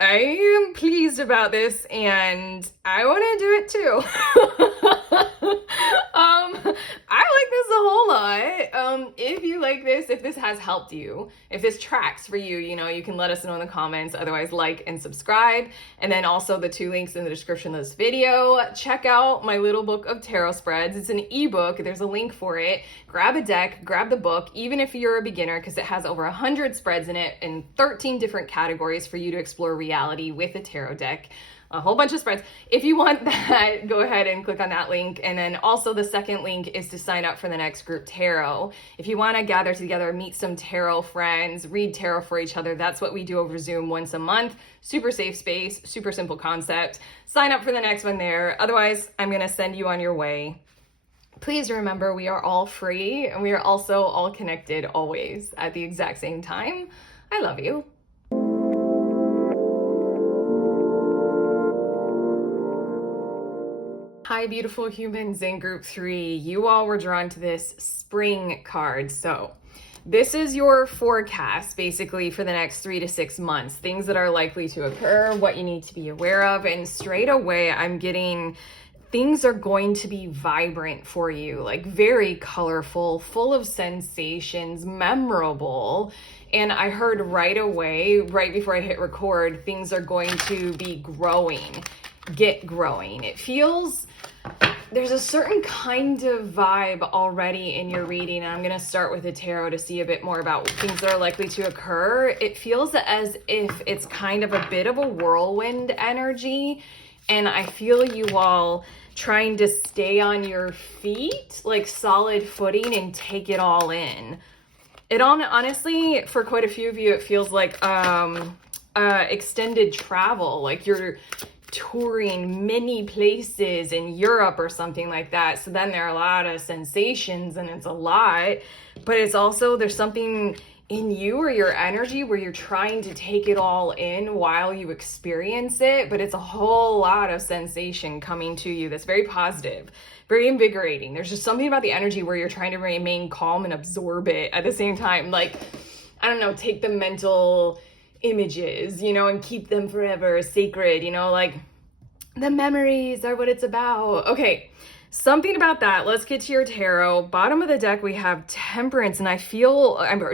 I am pleased about this, and I want to do it too. I like this a whole lot. If you like this, if this has helped you, if this tracks for you, you know, you can let us know in the comments. Otherwise, like and subscribe. And then also the 2 links in the description of this video. Check out my little book of tarot spreads. It's an ebook. There's a link for it. Grab a deck, grab the book, even if you're a beginner, because it has over 100 spreads in it in 13 different categories for you to explore reality with a tarot deck. A whole bunch of spreads. If you want that, go ahead and click on that link. And then also the second link is to sign up for the next group tarot. If you want to gather together, meet some tarot friends, read tarot for each other, that's what we do over Zoom once a month. Super safe space, super simple concept. Sign up for the next one there. Otherwise, I'm going to send you on your way. Please remember, we are all free, and we are also all connected always at the exact same time. I love you. Hi, beautiful humans in group 3. You all were drawn to this spring card. So this is your forecast basically for the next 3 to 6 months, things that are likely to occur, what you need to be aware of. And straight away, I'm getting things are going to be vibrant for you, like very colorful, full of sensations, memorable. And I heard right away, right before I hit record, things are going to be growing, get growing. It feels there's a certain kind of vibe already in your reading. And I'm going to start with the tarot to see a bit more about things that are likely to occur. It feels as if it's kind of a bit of a whirlwind energy. And I feel you all trying to stay on your feet, like solid footing, and take it all in. It honestly, for quite a few of you, it feels like extended travel, like you're touring many places in Europe or something like that. So then there are a lot of sensations and it's a lot, but it's also, there's something in you or your energy where you're trying to take it all in while you experience it, but it's a whole lot of sensation coming to you that's very positive, very invigorating. There's just something about the energy where you're trying to remain calm and absorb it at the same time. Like, I don't know, take the mental images, you know, and keep them forever sacred, you know, like The memories are what it's about. Okay, something about that. Let's get to your tarot. Bottom of the deck, we have Temperance, and I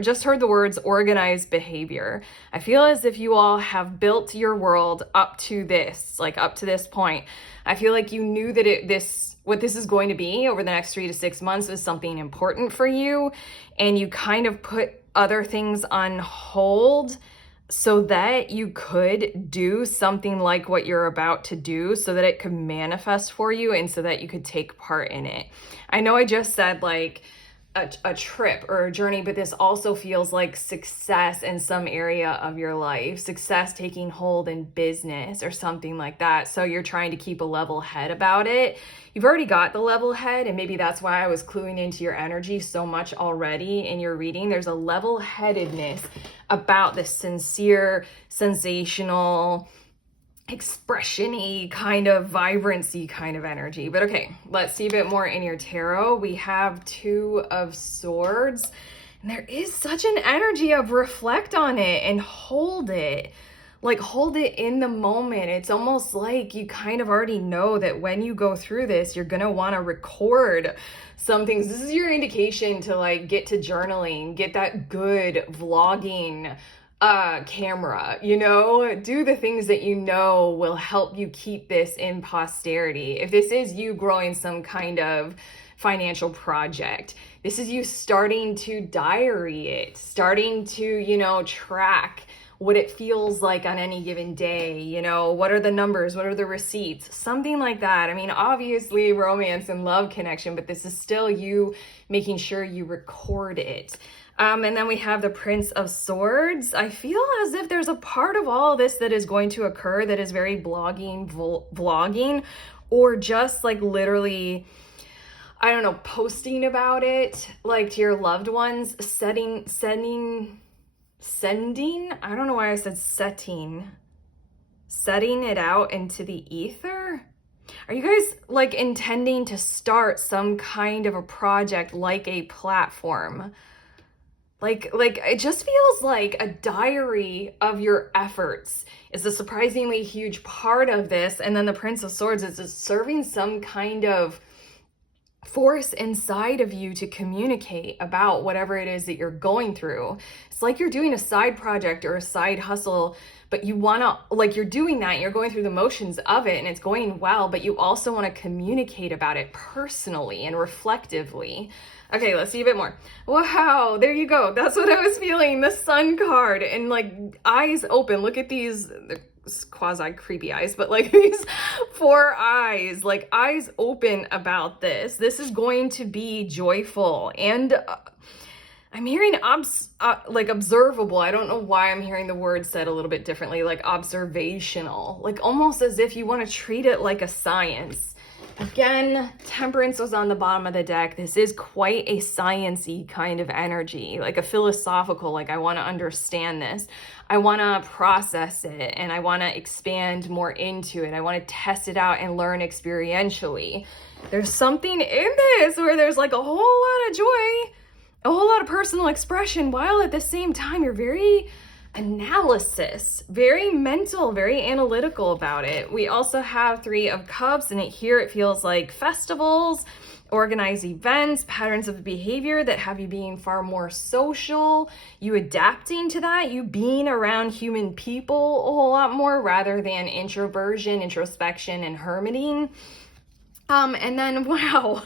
just heard the words organized behavior. I feel as if you all have built your world up to this, like up to this point. I feel like you knew that what this is going to be over the next 3 to 6 months is something important for you, and you kind of put other things on hold so that you could do something like what you're about to do, so that it could manifest for you and so that you could take part in it. I know I just said like a trip or a journey, but this also feels like success in some area of your life, success taking hold in business or something like that. So you're trying to keep a level head about it. You've already got the level head, and maybe that's why I was cluing into your energy so much already in your reading. There's a level headedness about this sincere, sensational, expression-y kind of vibrancy kind of energy. But okay, let's see a bit more in your tarot. We have Two of Swords, and there is such an energy of reflect on it and hold it. Like hold it in the moment. It's almost like you kind of already know that when you go through this, you're gonna want to record some things. This is your indication to like get to journaling, get that good vlogging camera, do the things that will help you keep this in posterity. If this is you growing some kind of financial project, this is you starting to diary it, starting to, track what it feels like on any given day, what are the numbers, what are the receipts, something like that. I mean, obviously romance and love connection, but this is still you making sure you record it. And then we have the Prince of Swords. I feel as if there's a part of all this that is going to occur that is very vlogging, or just like literally, I don't know, posting about it, like to your loved ones, sending, I don't know why I said setting it out into the ether. Are you guys like intending to start some kind of a project, like a platform? Like it just feels like a diary of your efforts is a surprisingly huge part of this. And then the Prince of Swords is serving some kind of force inside of you to communicate about whatever it is that you're going through. It's like you're doing a side project or a side hustle, but you want to, like, you're doing that, you're going through the motions of it and it's going well, but you also want to communicate about it personally and reflectively. Okay, let's see a bit more. Wow, there you go. That's what I was feeling. The Sun card, and like eyes open. Look at these quasi creepy eyes, but like these 4 eyes, like eyes open about this. This is going to be joyful, and I'm hearing like observable. I don't know why I'm hearing the word said a little bit differently, like observational, like almost as if you want to treat it like a science. Again, Temperance was on the bottom of the deck. This is quite a science-y kind of energy, like a philosophical, like I want to understand this. I want to process it, and I want to expand more into it. I want to test it out and learn experientially. There's something in this where there's like a whole lot of joy, a whole lot of personal expression, while at the same time you're very analysis, very mental, very analytical about it. We also have 3 of Cups, and here it feels like festivals, organized events, patterns of behavior that have you being far more social, you adapting to that, you being around human people a whole lot more rather than introversion, introspection, and hermiting. And then, wow.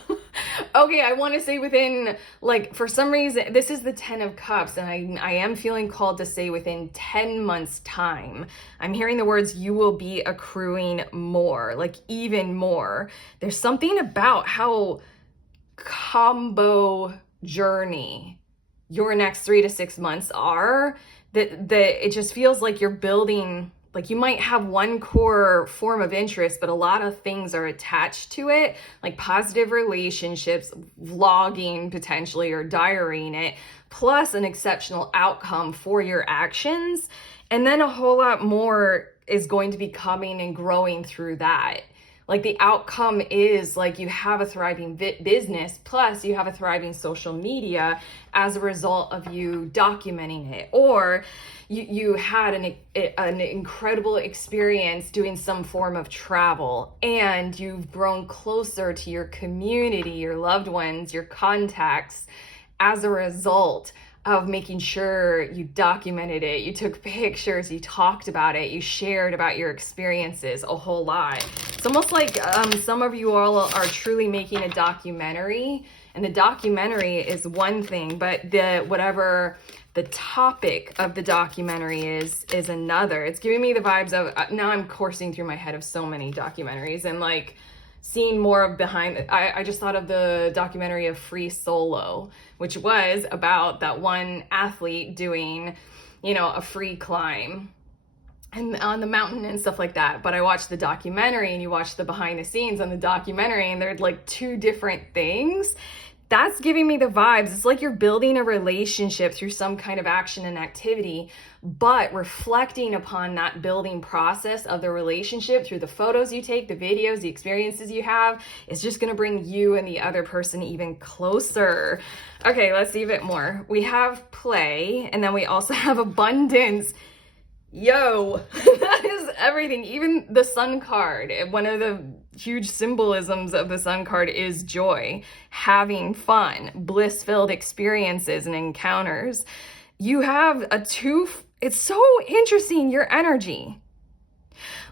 Okay, I want to say within, like, for some reason, this is the 10 of Cups, and I am feeling called to say within 10 months' time. I'm hearing the words, you will be accruing more, like even more. There's something about how combo journey your next 3 to 6 months are, that it just feels like you're building. Like you might have one core form of interest, but a lot of things are attached to it, like positive relationships, vlogging potentially, or diarying it, plus an exceptional outcome for your actions. And then a whole lot more is going to be coming and growing through that. Like the outcome is like you have a thriving business, plus you have a thriving social media as a result of you documenting it. Or you had an incredible experience doing some form of travel, and you've grown closer to your community, your loved ones, your contacts as a result of making sure you documented it, you took pictures, you talked about it, you shared about your experiences a whole lot. It's almost like some of you all are truly making a documentary, and the documentary is one thing, but whatever the topic of the documentary is another. It's giving me the vibes of, now I'm coursing through my head of so many documentaries and like seeing more of behind. I just thought of the documentary of Free Solo, which was about that one athlete doing, you know, a free climb and on the mountain and stuff like that. But I watched the documentary, and you watch the behind the scenes on the documentary, and they're like two different things. That's giving me the vibes. It's like you're building a relationship through some kind of action and activity, but reflecting upon that building process of the relationship through the photos you take, the videos, the experiences you have, is just gonna bring you and the other person even closer. Okay, let's see a bit more. We have play, and then we also have abundance. Yo, that is everything. Even the sun card, one of the huge symbolisms of the sun card is joy, having fun, bliss-filled experiences and encounters. You have it's so interesting, your energy.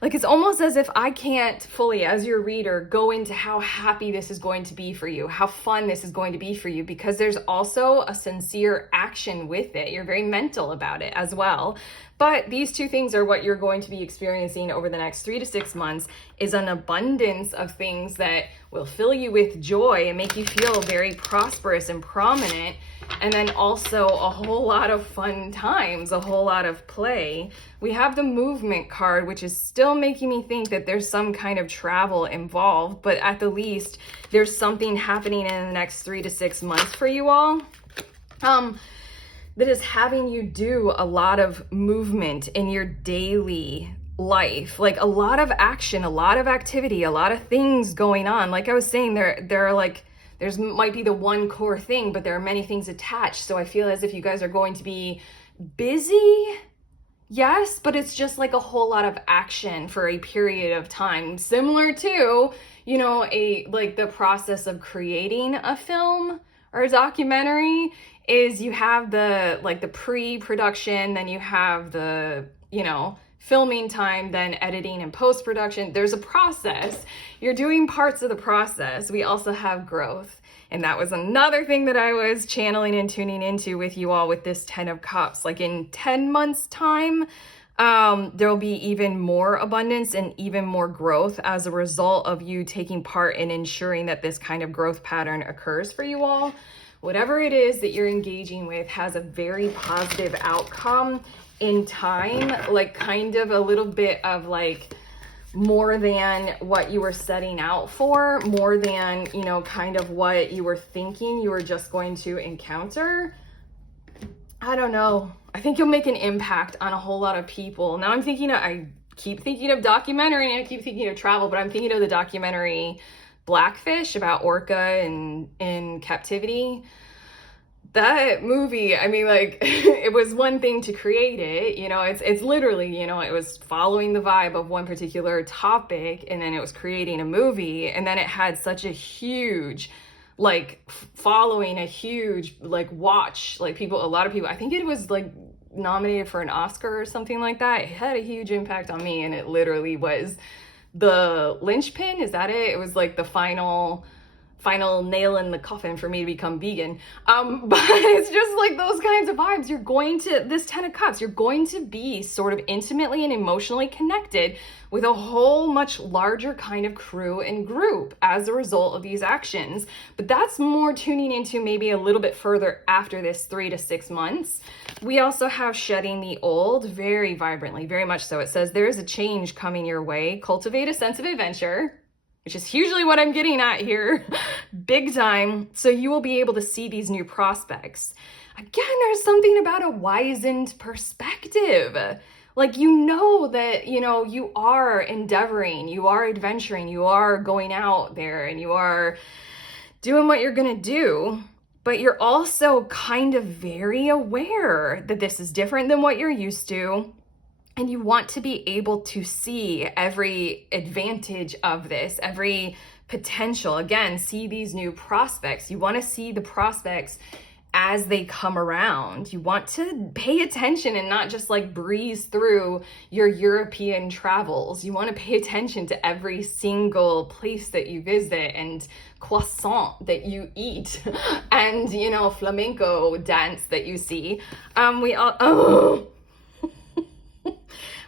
Like, it's almost as if I can't fully, as your reader, go into how happy this is going to be for you, how fun this is going to be for you, because there's also a sincere action with it. You're very mental about it as well. But these two things are what you're going to be experiencing over the next 3 to 6 months, is an abundance of things that will fill you with joy and make you feel very prosperous and prominent. And then also a whole lot of fun times, a whole lot of play. We have the movement card, which is still making me think that there's some kind of travel involved, but at the least, there's something happening in the next 3 to 6 months for you all. That is having you do a lot of movement in your daily life, like a lot of action, a lot of activity, a lot of things going on. Like I was saying, there are like, there's might be the one core thing, but there are many things attached. So I feel as if you guys are going to be busy, yes, but it's just like a whole lot of action for a period of time, similar to, you know, like the process of creating a film or a documentary. Is you have the pre-production, then you have the, you know, filming time, then editing and post-production. There's a process. You're doing parts of the process. We also have growth. And that was another thing that I was channeling and tuning into with you all with this 10 of Cups. Like in 10 months time, there will be even more abundance and even more growth as a result of you taking part in ensuring that this kind of growth pattern occurs for you all. Whatever it is that you're engaging with has a very positive outcome in time, like kind of a little bit of like more than what you were setting out for, more than, you know, kind of what you were thinking you were just going to encounter. I don't know. I think you'll make an impact on a whole lot of people. Now I keep thinking of documentary and I keep thinking of travel, but I'm thinking of the documentary Blackfish about orca in captivity. That movie, I mean, like, it was one thing to create it, you know, it's literally, you know, it was following the vibe of one particular topic, and then it was creating a movie, and then it had such a huge, like, following, a huge, like, watch, like, a lot of people, I think it was, like, nominated for an Oscar or something like that. It had a huge impact on me, and it literally was the linchpin, is that it? It was like the final nail in the coffin for me to become vegan. But it's just like those kinds of vibes. You're going to, this 10 of Cups, you're going to be sort of intimately and emotionally connected with a whole much larger kind of crew and group as a result of these actions. But that's more tuning into maybe a little bit further after this 3 to 6 months. We also have shedding the old very vibrantly, very much so. It says there is a change coming your way. Cultivate a sense of adventure, which is hugely what I'm getting at here, big time. So you will be able to see these new prospects. Again, there's something about a wizened perspective. Like, you know that, you know, you are endeavoring, you are adventuring, you are going out there and you are doing what you're going to do. but you're also kind of very aware that this is different than what you're used to. And you want to be able to see every advantage of this, every potential. Again, see these new prospects. You want to see the prospects as they come around. You want to pay attention and not just like breeze through your European travels. You want to pay attention to every single place that you visit and croissant that you eat and, you know, flamenco dance that you see.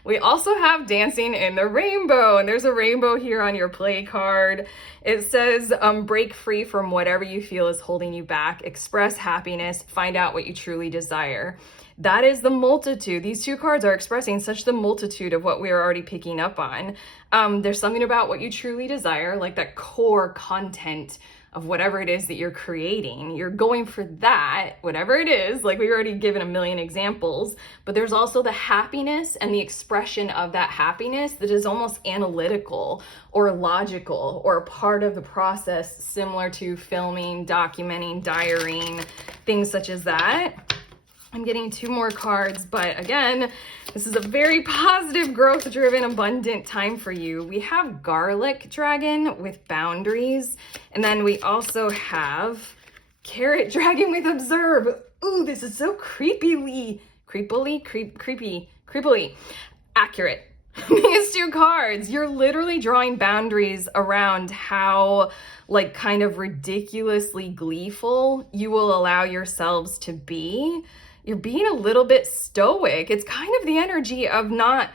We also have dancing in the rainbow, and there's a rainbow here on your play card. It says, break free from whatever you feel is holding you back, express happiness, find out what you truly desire. That is the multitude. These two cards are expressing such the multitude of what we are already picking up on. There's something about what you truly desire, like that core content of whatever it is that you're creating. You're going for that, whatever it is, like we've already given a million examples, but there's also the happiness and the expression of that happiness that is almost analytical or logical or part of the process, similar to filming, documenting, diarying, things such as that. I'm getting two more cards, but again, this is a very positive, growth-driven, abundant time for you. We have Garlic Dragon with Boundaries, and then we also have Carrot Dragon with Observe. Ooh, this is so creepily accurate. These two cards, you're literally drawing boundaries around how, like, kind of ridiculously gleeful you will allow yourselves to be. You're being a little bit stoic. It's kind of the energy of not,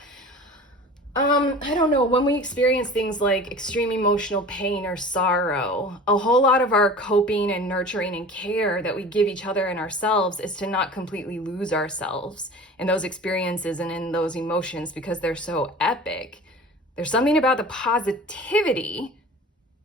I don't know, when we experience things like extreme emotional pain or sorrow, a whole lot of our coping and nurturing and care that we give each other and ourselves is to not completely lose ourselves in those experiences and in those emotions because they're so epic. There's something about the positivity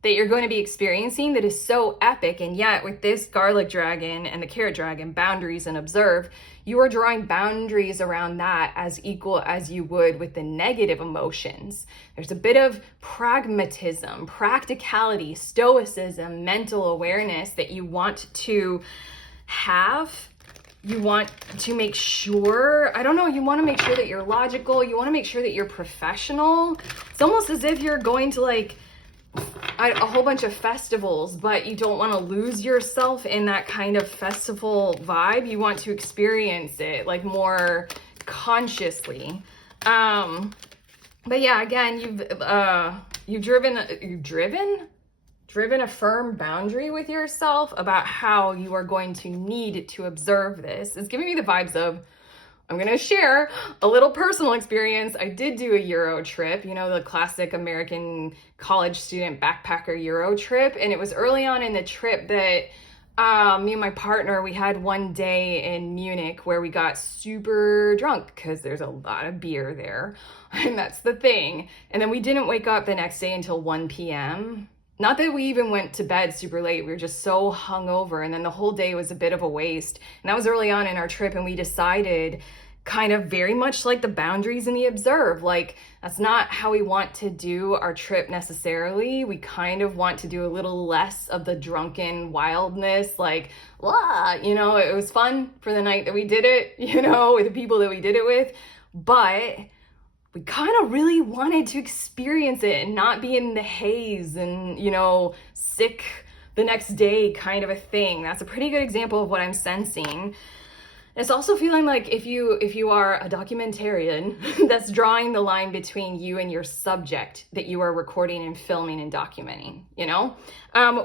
that you're going to be experiencing that is so epic. And yet with this Garlic Dragon and the Carrot Dragon, Boundaries and Observe, you are drawing boundaries around that as equal as you would with the negative emotions. There's a bit of pragmatism, practicality, stoicism, mental awareness that you want to have. You want to make sure, I don't know, you want to make sure that you're logical. You want to make sure that you're professional. It's almost as if you're going to like a whole bunch of festivals, but you don't want to lose yourself in that kind of festival vibe. You want to experience it like more consciously. But yeah, again, you've driven a firm boundary with yourself about how you are going to need to observe this. It's giving me the vibes of, I'm going to share a little personal experience. I did do a Euro trip, you know, the classic American college student backpacker Euro trip. And it was early on in the trip that me and my partner, we had one day in Munich where we got super drunk because there's a lot of beer there. And that's the thing. And then we didn't wake up the next day until 1 p.m. Not that we even went to bed super late. We were just so hungover. And then the whole day was a bit of a waste. And that was early on in our trip. And we decided, kind of very much like the boundaries and the observe, like that's not how we want to do our trip necessarily. We kind of want to do a little less of the drunken wildness, like, blah, you know, it was fun for the night that we did it, you know, with the people that we did it with. But we kind of really wanted to experience it and not be in the haze and, you know, sick the next day kind of a thing. That's a pretty good example of what I'm sensing. It's also feeling like if you are a documentarian that's drawing the line between you and your subject that you are recording and filming and documenting, you know?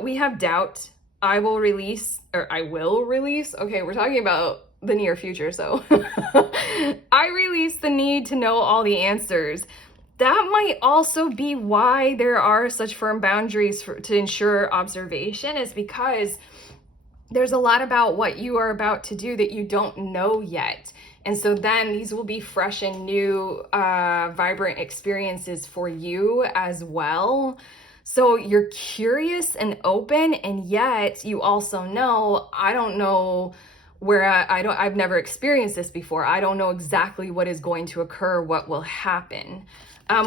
We have doubt. I will release. Okay, we're talking about the near future, so I release the need to know all the answers. That might also be why there are such firm boundaries to ensure observation, is because there's a lot about what you are about to do that you don't know yet. And so then these will be fresh and new, vibrant experiences for you as well. So you're curious and open, and yet you also know, I don't know where I've never experienced this before. I don't know exactly what is going to occur, what will happen.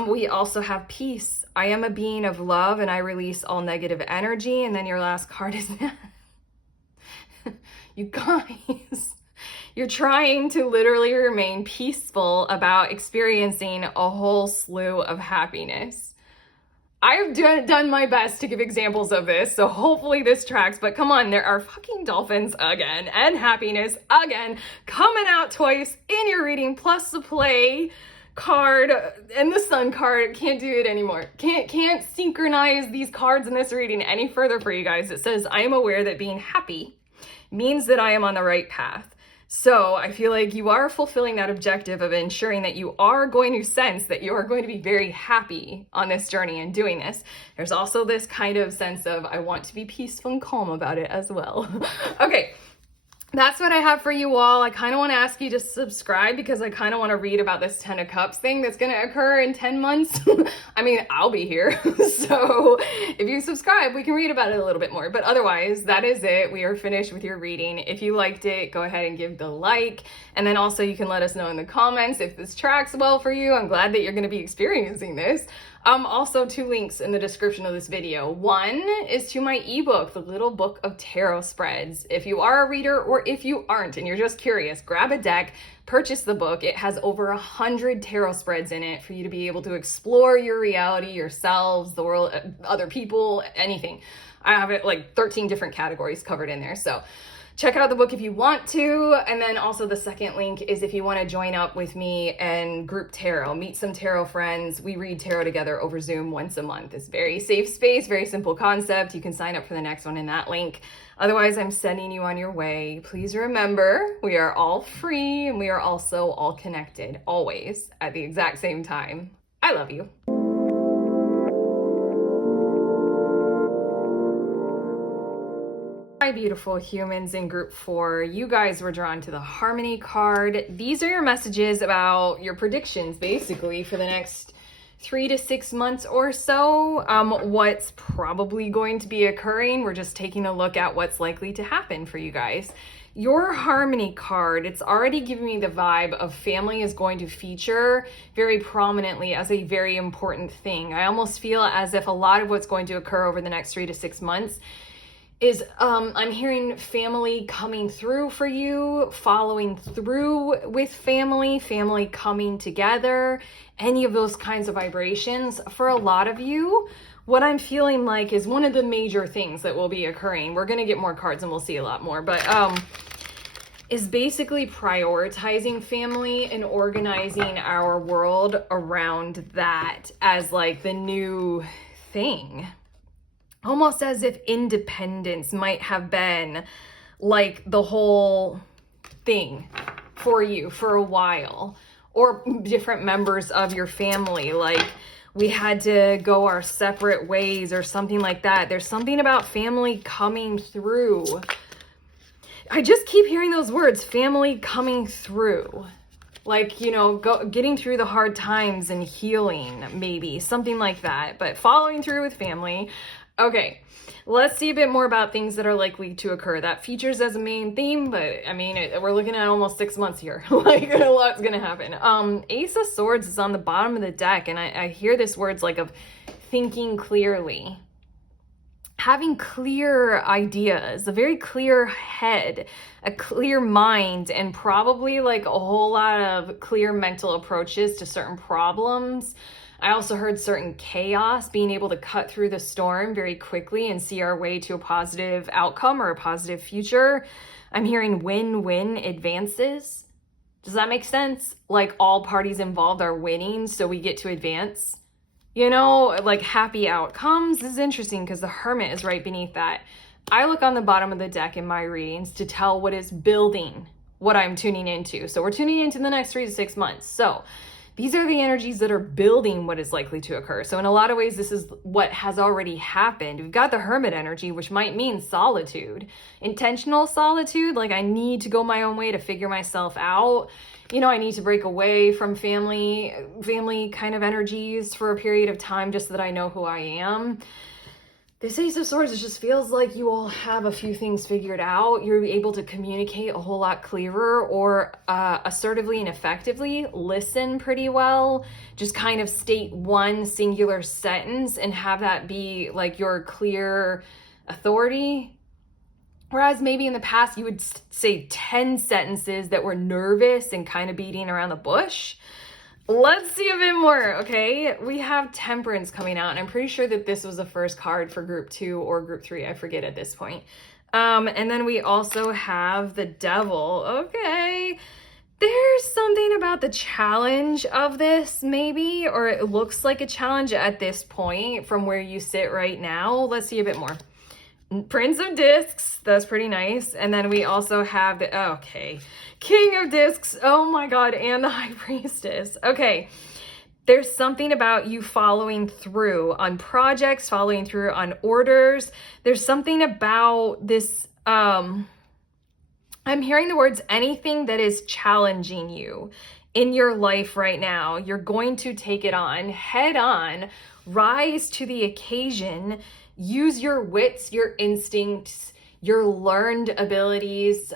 We also have peace. I am a being of love and I release all negative energy. And then your last card is You guys, you're trying to literally remain peaceful about experiencing a whole slew of happiness. I've done my best to give examples of this, so hopefully this tracks, but come on, there are fucking dolphins again, and happiness again, coming out twice in your reading, plus the play card and the sun card. Can't do it anymore. Can't synchronize these cards in this reading any further for you guys. It says, I am aware that being happy means that I am on the right path. So I feel like you are fulfilling that objective of ensuring that you are going to sense that you are going to be very happy on this journey and doing this. There's also this kind of sense of, I want to be peaceful and calm about it as well. Okay. That's what I have for you all. I kind of want to ask you to subscribe because I kind of want to read about this 10 of Cups thing that's going to occur in 10 months. I mean, I'll be here. So if you subscribe, we can read about it a little bit more. But otherwise, that is it. We are finished with your reading. If you liked it, go ahead and give the like. And then also you can let us know in the comments if this tracks well for you. I'm glad that you're going to be experiencing this. Also 2 links in the description of this video. One is to my ebook, The Little Book of Tarot Spreads. If you are a reader or if you aren't and you're just curious, grab a deck, purchase the book. It has over 100 tarot spreads in it for you to be able to explore your reality, yourselves, the world, other people, anything. I have it like 13 different categories covered in there. So check out the book if you want to. And then also the second link is if you want to join up with me and group tarot, meet some tarot friends. We read tarot together over Zoom once a month. It's very safe space, very simple concept. You can sign up for the next one in that link. Otherwise, I'm sending you on your way. Please remember, we are all free and we are also all connected, always at the exact same time. I love you. Hi, beautiful humans in group 4. You guys were drawn to the Harmony card. These are your messages about your predictions, basically, for the next 3 to 6 months or so. What's probably going to be occurring. We're just taking a look at what's likely to happen for you guys. Your Harmony card, it's already giving me the vibe of family is going to feature very prominently as a very important thing. I almost feel as if a lot of what's going to occur over the next 3 to 6 months is I'm hearing family coming through for you, following through with family coming together, any of those kinds of vibrations. For a lot of you, what I'm feeling like is one of the major things that will be occurring. We're going to get more cards and we'll see a lot more, but is basically prioritizing family and organizing our world around that as like the new thing. Almost as if independence might have been like the whole thing for you for a while, or different members of your family, like we had to go our separate ways or something like that. There's something about family coming through. I just keep hearing those words, family coming through. Like, you know, getting through the hard times and healing, maybe something like that, but following through with family. Okay, let's see a bit more about things that are likely to occur. That features as a main theme, but I mean, we're looking at almost 6 months here. Like, a lot's gonna happen. Ace of Swords is on the bottom of the deck, and I hear this words like of thinking clearly. Having clear ideas, a very clear head, a clear mind, and probably like a whole lot of clear mental approaches to certain problems. I also heard certain chaos, being able to cut through the storm very quickly and see our way to a positive outcome or a positive future. I'm hearing win-win advances. Does that make sense? Like all parties involved are winning, so we get to advance. You know, like happy outcomes. This is interesting because the Hermit is right beneath that. I look on the bottom of the deck in my readings to tell what is building what I'm tuning into. So we're tuning into the next 3 to 6 months. So these are the energies that are building what is likely to occur. So in a lot of ways, this is what has already happened. We've got the Hermit energy, which might mean solitude, intentional solitude. Like I need to go my own way to figure myself out. You know, I need to break away from family kind of energies for a period of time just so that I know who I am. This Ace of Swords, it just feels like you all have a few things figured out. You're able to communicate a whole lot clearer or assertively and effectively, listen pretty well, just kind of state one singular sentence and have that be like your clear authority. Whereas maybe in the past you would say 10 sentences that were nervous and kind of beating around the bush. Let's see a bit more, okay? We have Temperance coming out, and I'm pretty sure that this was the first card for group 2 or group 3. I forget at this point. And then we also have the Devil. Okay. There's something about the challenge of this, maybe, or it looks like a challenge at this point from where you sit right now. Let's see a bit more. Prince of Discs, that's pretty nice. And then we also have the, okay, King of Discs, oh my God, and the High Priestess. Okay, there's something about you following through on projects, following through on orders. There's something about this, I'm hearing the words, anything that is challenging you in your life right now, you're going to take it on head on, rise to the occasion. Use your wits, your instincts, your learned abilities,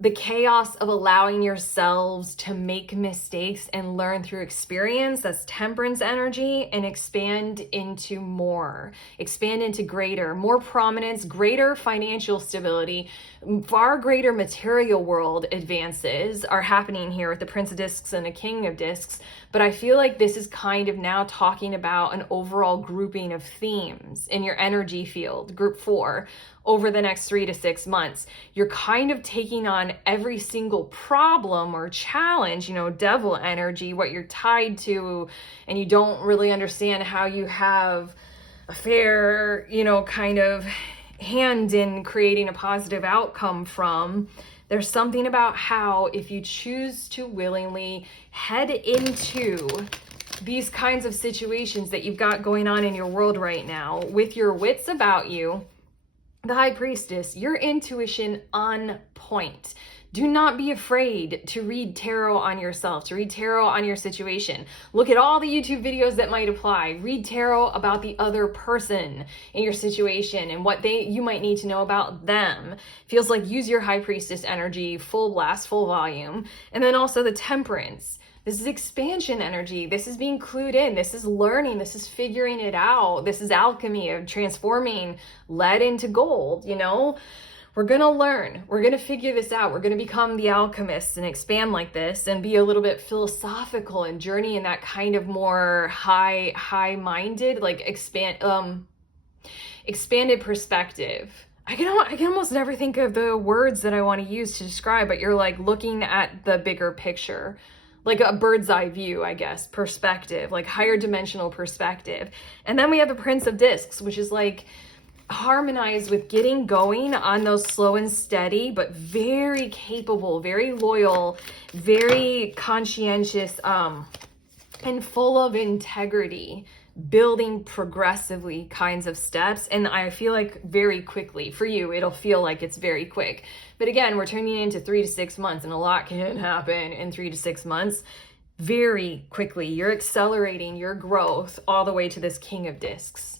the chaos of allowing yourselves to make mistakes and learn through experience. That's Temperance energy, and expand into more, expand into greater, more prominence, greater financial stability, far greater material world advances are happening here with the Prince of Discs and the King of Discs. But I feel like this is kind of now talking about an overall grouping of themes in your energy field, group 4, over the next 3 to 6 months. You're kind of taking on every single problem or challenge, you know, Devil energy, what you're tied to, and you don't really understand how you have a fair, you know, kind of hand in creating a positive outcome from. There's something about how if you choose to willingly head into these kinds of situations that you've got going on in your world right now with your wits about you, the High Priestess, your intuition on point. Do not be afraid to read tarot on yourself, to read tarot on your situation. Look at all the YouTube videos that might apply. Read tarot about the other person in your situation and what you might need to know about them. Feels like use your High Priestess energy, full blast, full volume. And then also the Temperance. This is expansion energy. This is being clued in. This is learning. This is figuring it out. This is alchemy of transforming lead into gold, you know? We're going to learn. We're going to figure this out. We're going to become the alchemists and expand like this and be a little bit philosophical and journey in that kind of more high-minded, like expanded perspective. I can almost never think of the words that I want to use to describe, but you're like looking at the bigger picture, like a bird's eye view, I guess, perspective, like higher dimensional perspective. And then we have the Prince of Discs, which is like harmonized with getting going on those slow and steady, but very capable, very loyal, very conscientious, and full of integrity, building progressively kinds of steps. And I feel like very quickly for you, it'll feel like it's very quick. But again, we're turning into 3 to 6 months, and a lot can happen in 3 to 6 months very quickly. You're accelerating your growth all the way to this King of Discs.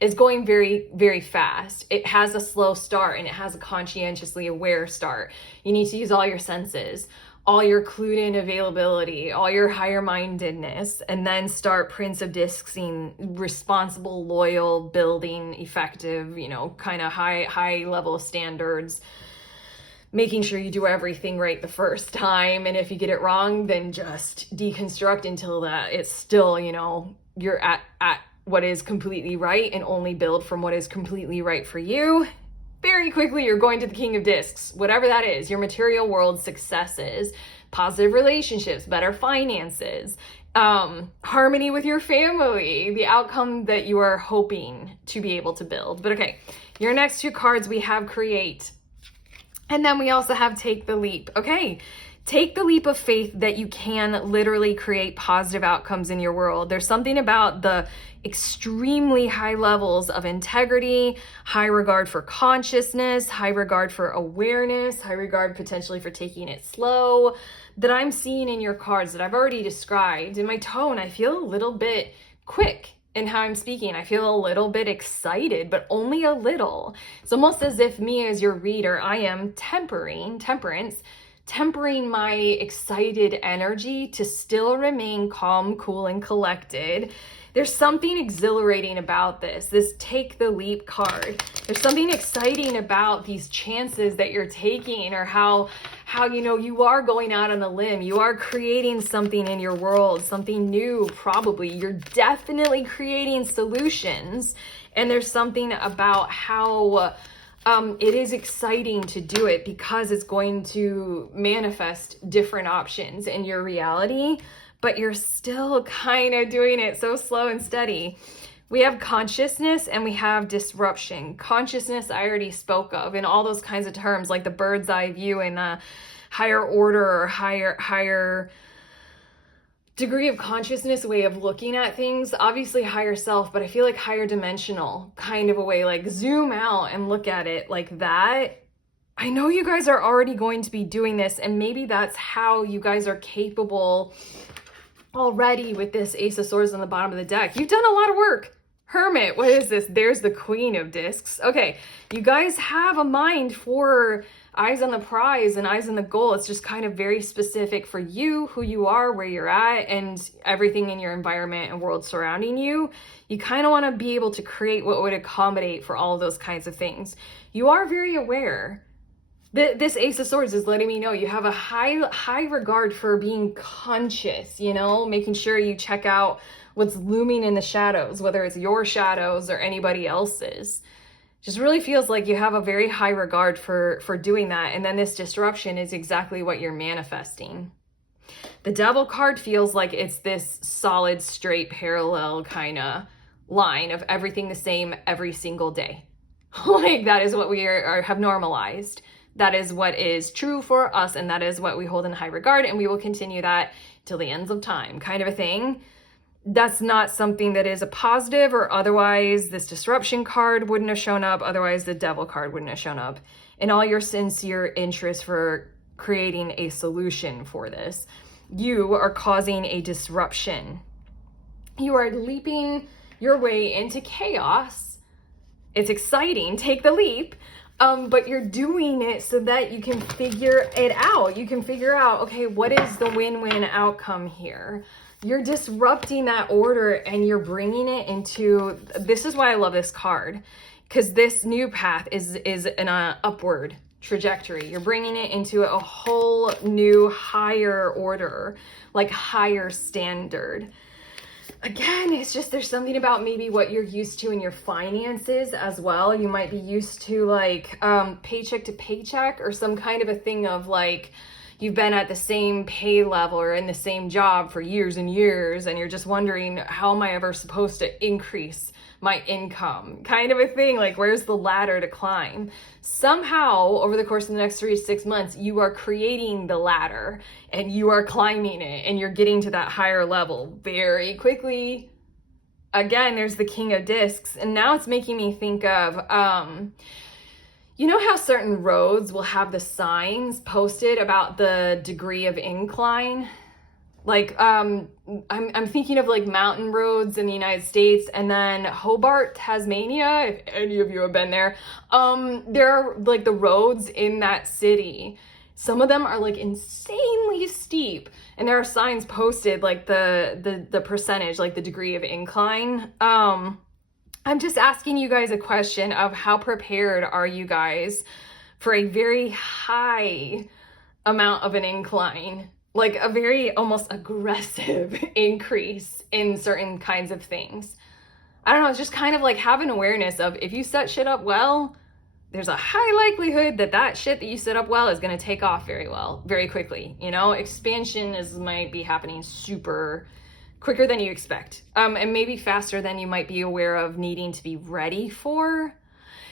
It's going very, very fast. It has a slow start and it has a conscientiously aware start. You need to use all your senses, all your clued in availability, all your higher mindedness, and then start Prince of Discsing, responsible, loyal, building, effective, you know, kind of high level standards, making sure you do everything right the first time. And if you get it wrong, then just deconstruct until that it's still, you know, you're at what is completely right and only build from what is completely right for you. Very quickly, you're going to the King of Discs, whatever that is, your material world successes, positive relationships, better finances, harmony with your family, the outcome that you are hoping to be able to build. But okay, your next 2 cards, we have Create. And then we also have Take the Leap. Okay, take the leap of faith that you can literally create positive outcomes in your world. There's something about the extremely high levels of integrity, high regard for consciousness, high regard for awareness, high regard potentially for taking it slow that I'm seeing in your cards that I've already described. In my tone, I feel a little bit quick in how I'm speaking. I feel a little bit excited, but only a little. It's almost as if me as your reader, I am temperance, tempering my excited energy to still remain calm, cool, and collected. There's something exhilarating about this take the leap card. There's something exciting about these chances that you're taking, or how you are going out on a limb. You are creating something in your world, something new probably. You're definitely creating solutions. And there's something about how it is exciting to do it, because it's going to manifest different options in your reality, but you're still kind of doing it so slow and steady. We have consciousness and we have disruption. Consciousness I already spoke of in all those kinds of terms, like the bird's eye view and the higher order or higher degree of consciousness way of looking at things. Obviously higher self, but I feel like higher dimensional kind of a way, like zoom out and look at it like that. I know you guys are already going to be doing this, and maybe that's how you guys are capable already with this Ace of Swords on the bottom of the deck. You've done a lot of work. Hermit, what is this? There's the Queen of Discs. Okay, you guys have a mind for eyes on the prize and eyes on the goal. It's just kind of very specific for you, who you are, where you're at, and everything in your environment and world surrounding you. You kind of want to be able to create what would accommodate for all of those kinds of things. You are very aware. This Ace of Swords is letting me know you have a high regard for being conscious, making sure you check out what's looming in the shadows, whether it's your shadows or anybody else's. Just really feels like you have a very high regard for doing that. And then this disruption is exactly what you're manifesting. The Devil card feels like it's this solid, straight, parallel kind of line of everything the same every single day. Like that is what we have normalized. That is what is true for us, and that is what we hold in high regard, and we will continue that till the ends of time, kind of a thing. That's not something that is a positive, or otherwise this disruption card wouldn't have shown up, otherwise the Devil card wouldn't have shown up. In all your sincere interest for creating a solution for this, you are causing a disruption. You are leaping your way into chaos. It's exciting, take the leap. But you're doing it so that you can figure it out. You can figure out, okay, what is the win-win outcome here? You're disrupting that order and you're bringing it into, this is why I love this card, because this new path is an upward trajectory. You're bringing it into a whole new higher order, like higher standard. Again, it's just there's something about maybe what you're used to in your finances as well. You might be used to like paycheck to paycheck, or some kind of a thing of like you've been at the same pay level or in the same job for years and years, and you're just wondering, how am I ever supposed to increase my income, kind of a thing. Like, where's the ladder to climb? Somehow over the course of the next 3 to 6 months, you are creating the ladder and you are climbing it and you're getting to that higher level very quickly. Again, there's the King of Discs, and now it's making me think of, you know how certain roads will have the signs posted about the degree of incline? Like, I'm thinking of like mountain roads in the United States, and then Hobart, Tasmania, if any of you have been there, there are like the roads in that city. Some of them are like insanely steep, and there are signs posted like the percentage, like the degree of incline. I'm just asking you guys a question of how prepared are you guys for a very high amount of an incline? Like a very almost aggressive increase in certain kinds of things. I don't know, it's just kind of like have an awareness of, if you set shit up well, there's a high likelihood that that shit that you set up well is going to take off very quickly. You know, expansion might be happening super quicker than you expect, and maybe faster than you might be aware of needing to be ready for.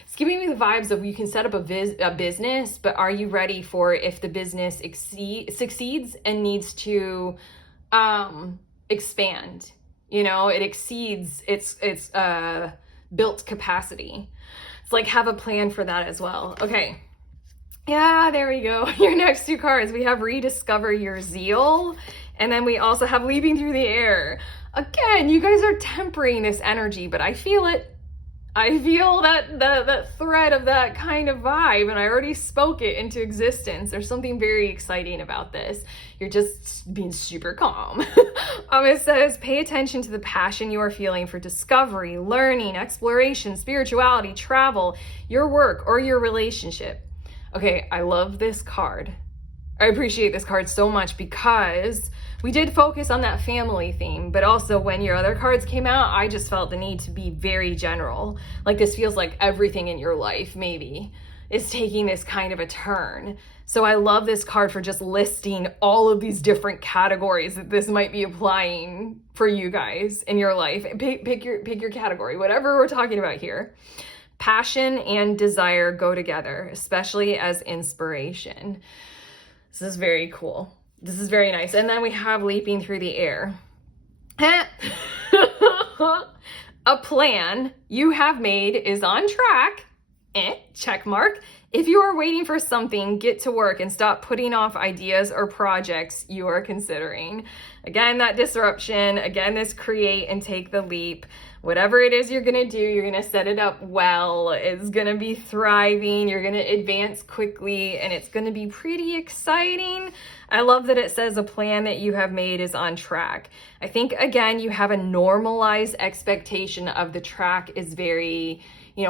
It's giving me the vibes of, you can set up a business, but are you ready for if the business succeeds and needs to expand? You know, it exceeds its built capacity. It's like, have a plan for that as well. Okay. Yeah, there we go. Your next two cards, we have Rediscover Your Zeal, and then we also have Leaping Through the Air. Again, you guys are tempering this energy, but I feel it. I feel that thread of that kind of vibe, and I already spoke it into existence. There's something very exciting about this. You're just being super calm. It says, pay attention to the passion you are feeling for discovery, learning, exploration, spirituality, travel, your work, or your relationship. Okay, I love this card. I appreciate this card so much because we did focus on that family theme, but also when your other cards came out, I just felt the need to be very general. Like this feels like everything in your life maybe is taking this kind of a turn. So I love this card for just listing all of these different categories that this might be applying for you guys in your life. Pick your category, whatever we're talking about here. Passion and desire go together, especially as inspiration. This is very cool. This is very nice. And then we have leaping through the air. A plan you have made is on track. Check mark. If you are waiting for something, get to work and stop putting off ideas or projects you are considering. Again, that disruption. Again, this create and take the leap. Whatever it is you're going to do, you're going to set it up well. It's going to be thriving. You're going to advance quickly, and it's going to be pretty exciting. I love that it says a plan that you have made is on track. I think, again, you have a normalized expectation of the track is very,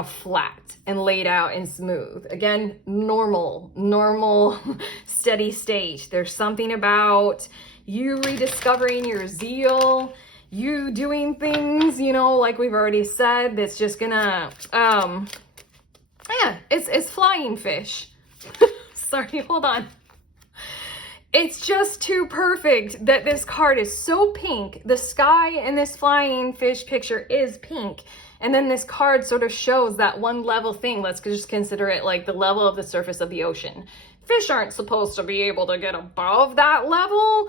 flat and laid out and smooth. Again, normal, steady state. There's something about you rediscovering your zeal, you doing things, like we've already said, that's just gonna, it's flying fish. Sorry, hold on. It's just too perfect that this card is so pink. The sky in this flying fish picture is pink. And then this card sort of shows that one level thing. Let's just consider it like the level of the surface of the ocean. Fish aren't supposed to be able to get above that level.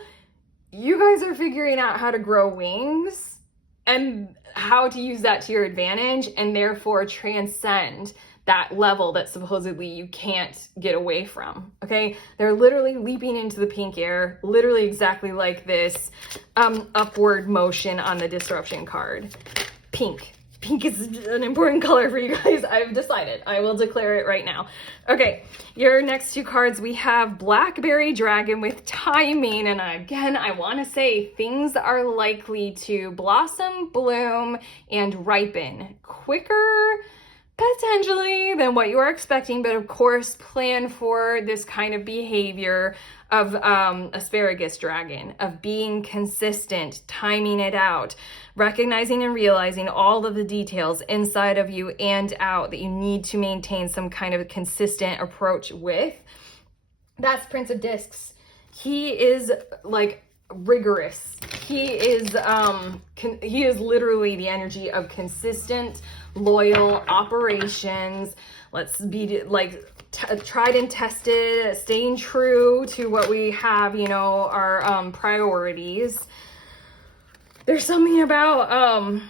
You guys are figuring out how to grow wings and how to use that to your advantage and therefore transcend that level that supposedly you can't get away from, okay? They're literally leaping into the pink air, literally exactly like this upward motion on the disruption card. Pink. Pink is an important color for you guys. I've decided. I will declare it right now. Okay, your next two cards, we have Blackberry Dragon with timing. And again, I want to say things are likely to blossom, bloom, and ripen quicker, potentially, than what you are expecting. But of course, plan for this kind of behavior of asparagus dragon, of being consistent, timing it out, recognizing and realizing all of the details inside of you and out that you need to maintain some kind of consistent approach with. That's Prince of Discs. He is like rigorous. He is literally the energy of consistent, loyal operations. Let's be like tried and tested, staying true to what we have, our priorities. There's something about,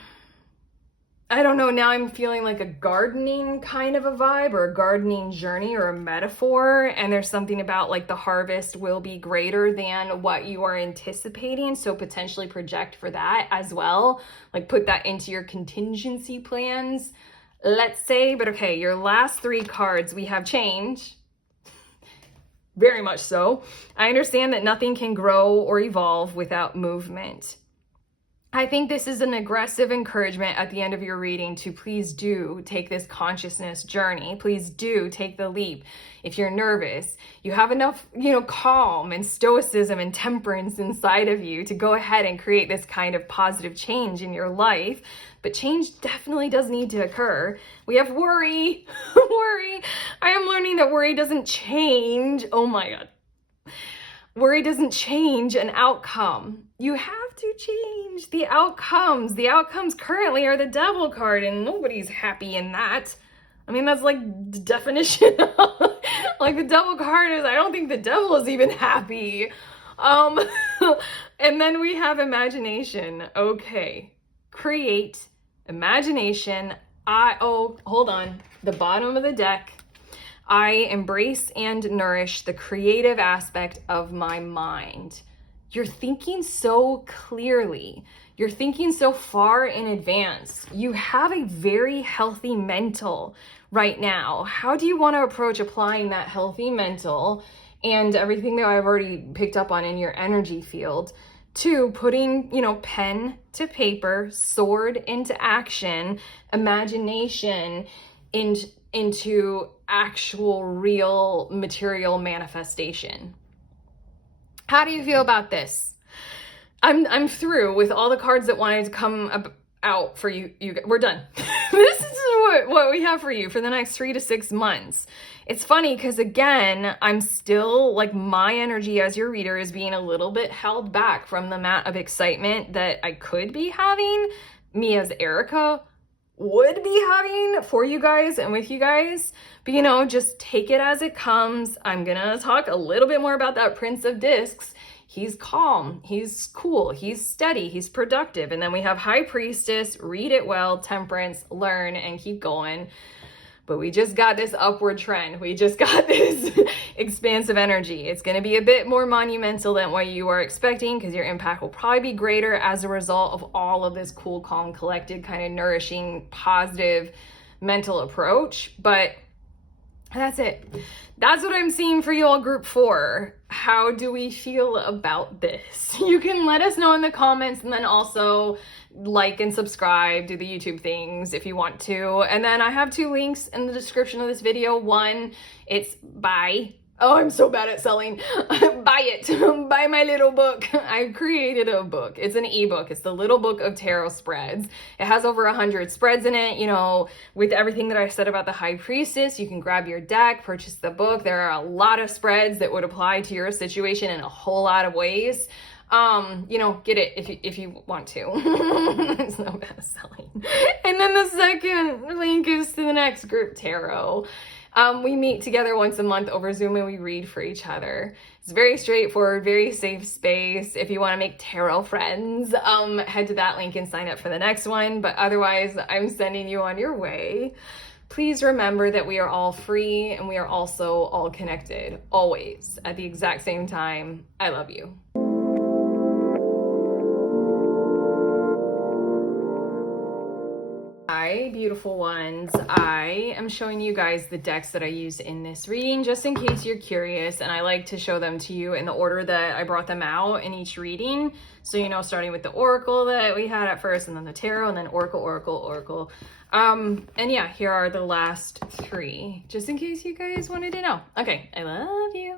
I don't know, now I'm feeling like a gardening kind of a vibe, or a gardening journey, or a metaphor. And there's something about like the harvest will be greater than what you are anticipating. So potentially project for that as well. Like put that into your contingency plans, let's say. But okay, your last three cards, we have change. Very much so. I understand that nothing can grow or evolve without movement. I think this is an aggressive encouragement at the end of your reading to please do take this consciousness journey. Please do take the leap. If you're nervous, you have enough, calm and stoicism and temperance inside of you to go ahead and create this kind of positive change in your life. But change definitely does need to occur. We have worry. Worry. I am learning that worry doesn't change. Oh my God. Worry doesn't change an outcome. You have to change the outcomes. The outcomes currently are the Devil card, and nobody's happy in that. I mean, that's like the definition of, like the Devil card is, I don't think the devil is even happy. And then we have imagination. Okay. Create, imagination. Hold on. The bottom of the deck. I embrace and nourish the creative aspect of my mind. You're thinking so clearly. You're thinking so far in advance. You have a very healthy mental right now. How do you want to approach applying that healthy mental and everything that I've already picked up on in your energy field to putting, pen to paper, sword into action, imagination into actual real material manifestation? How do you feel about this? I'm through with all the cards that wanted to come out for you. We're done. This is what we have for you for the next 3 to 6 months. It's funny because, again, I'm still, like, my energy as your reader is being a little bit held back from the amount of excitement that I could be having, me as Erica would be having for you guys and with you guys. But, just take it as it comes. I'm going to talk a little bit more about that Prince of Discs. He's calm, he's cool, he's steady, he's productive. And then we have High Priestess, read it well, Temperance, learn, and keep going. But we just got this upward trend. We just got this expansive energy. It's going to be a bit more monumental than what you are expecting because your impact will probably be greater as a result of all of this cool, calm, collected, kind of nourishing, positive mental approach. But that's it. That's what I'm seeing for you all, group 4. How do we feel about this? You can let us know in the comments, and then also like and subscribe, do the YouTube things if you want to. And then I have 2 links in the description of this video. One, it's buy. Oh, I'm so bad at selling. Buy it. Buy my little book. I created a book. It's an ebook. It's the Little Book of Tarot Spreads. It has over 100 spreads in it. With everything that I said about the High Priestess, you can grab your deck, purchase the book. There are a lot of spreads that would apply to your situation in a whole lot of ways. Get it if you want to. It's no bad at selling. And then the second link is to the next group, Tarot. We meet together once a month over Zoom and we read for each other. It's very straightforward, very safe space. If you want to make tarot friends, head to that link and sign up for the next one. But otherwise, I'm sending you on your way. Please remember that we are all free and we are also all connected, always, at the exact same time. I love you. Hi, beautiful ones. I am showing you guys the decks that I use in this reading, just in case you're curious, and I like to show them to you in the order that I brought them out in each reading. So, starting with the Oracle that we had at first, and then the Tarot, and then Oracle. And yeah, here are the last 3, just in case you guys wanted to know. Okay, I love you.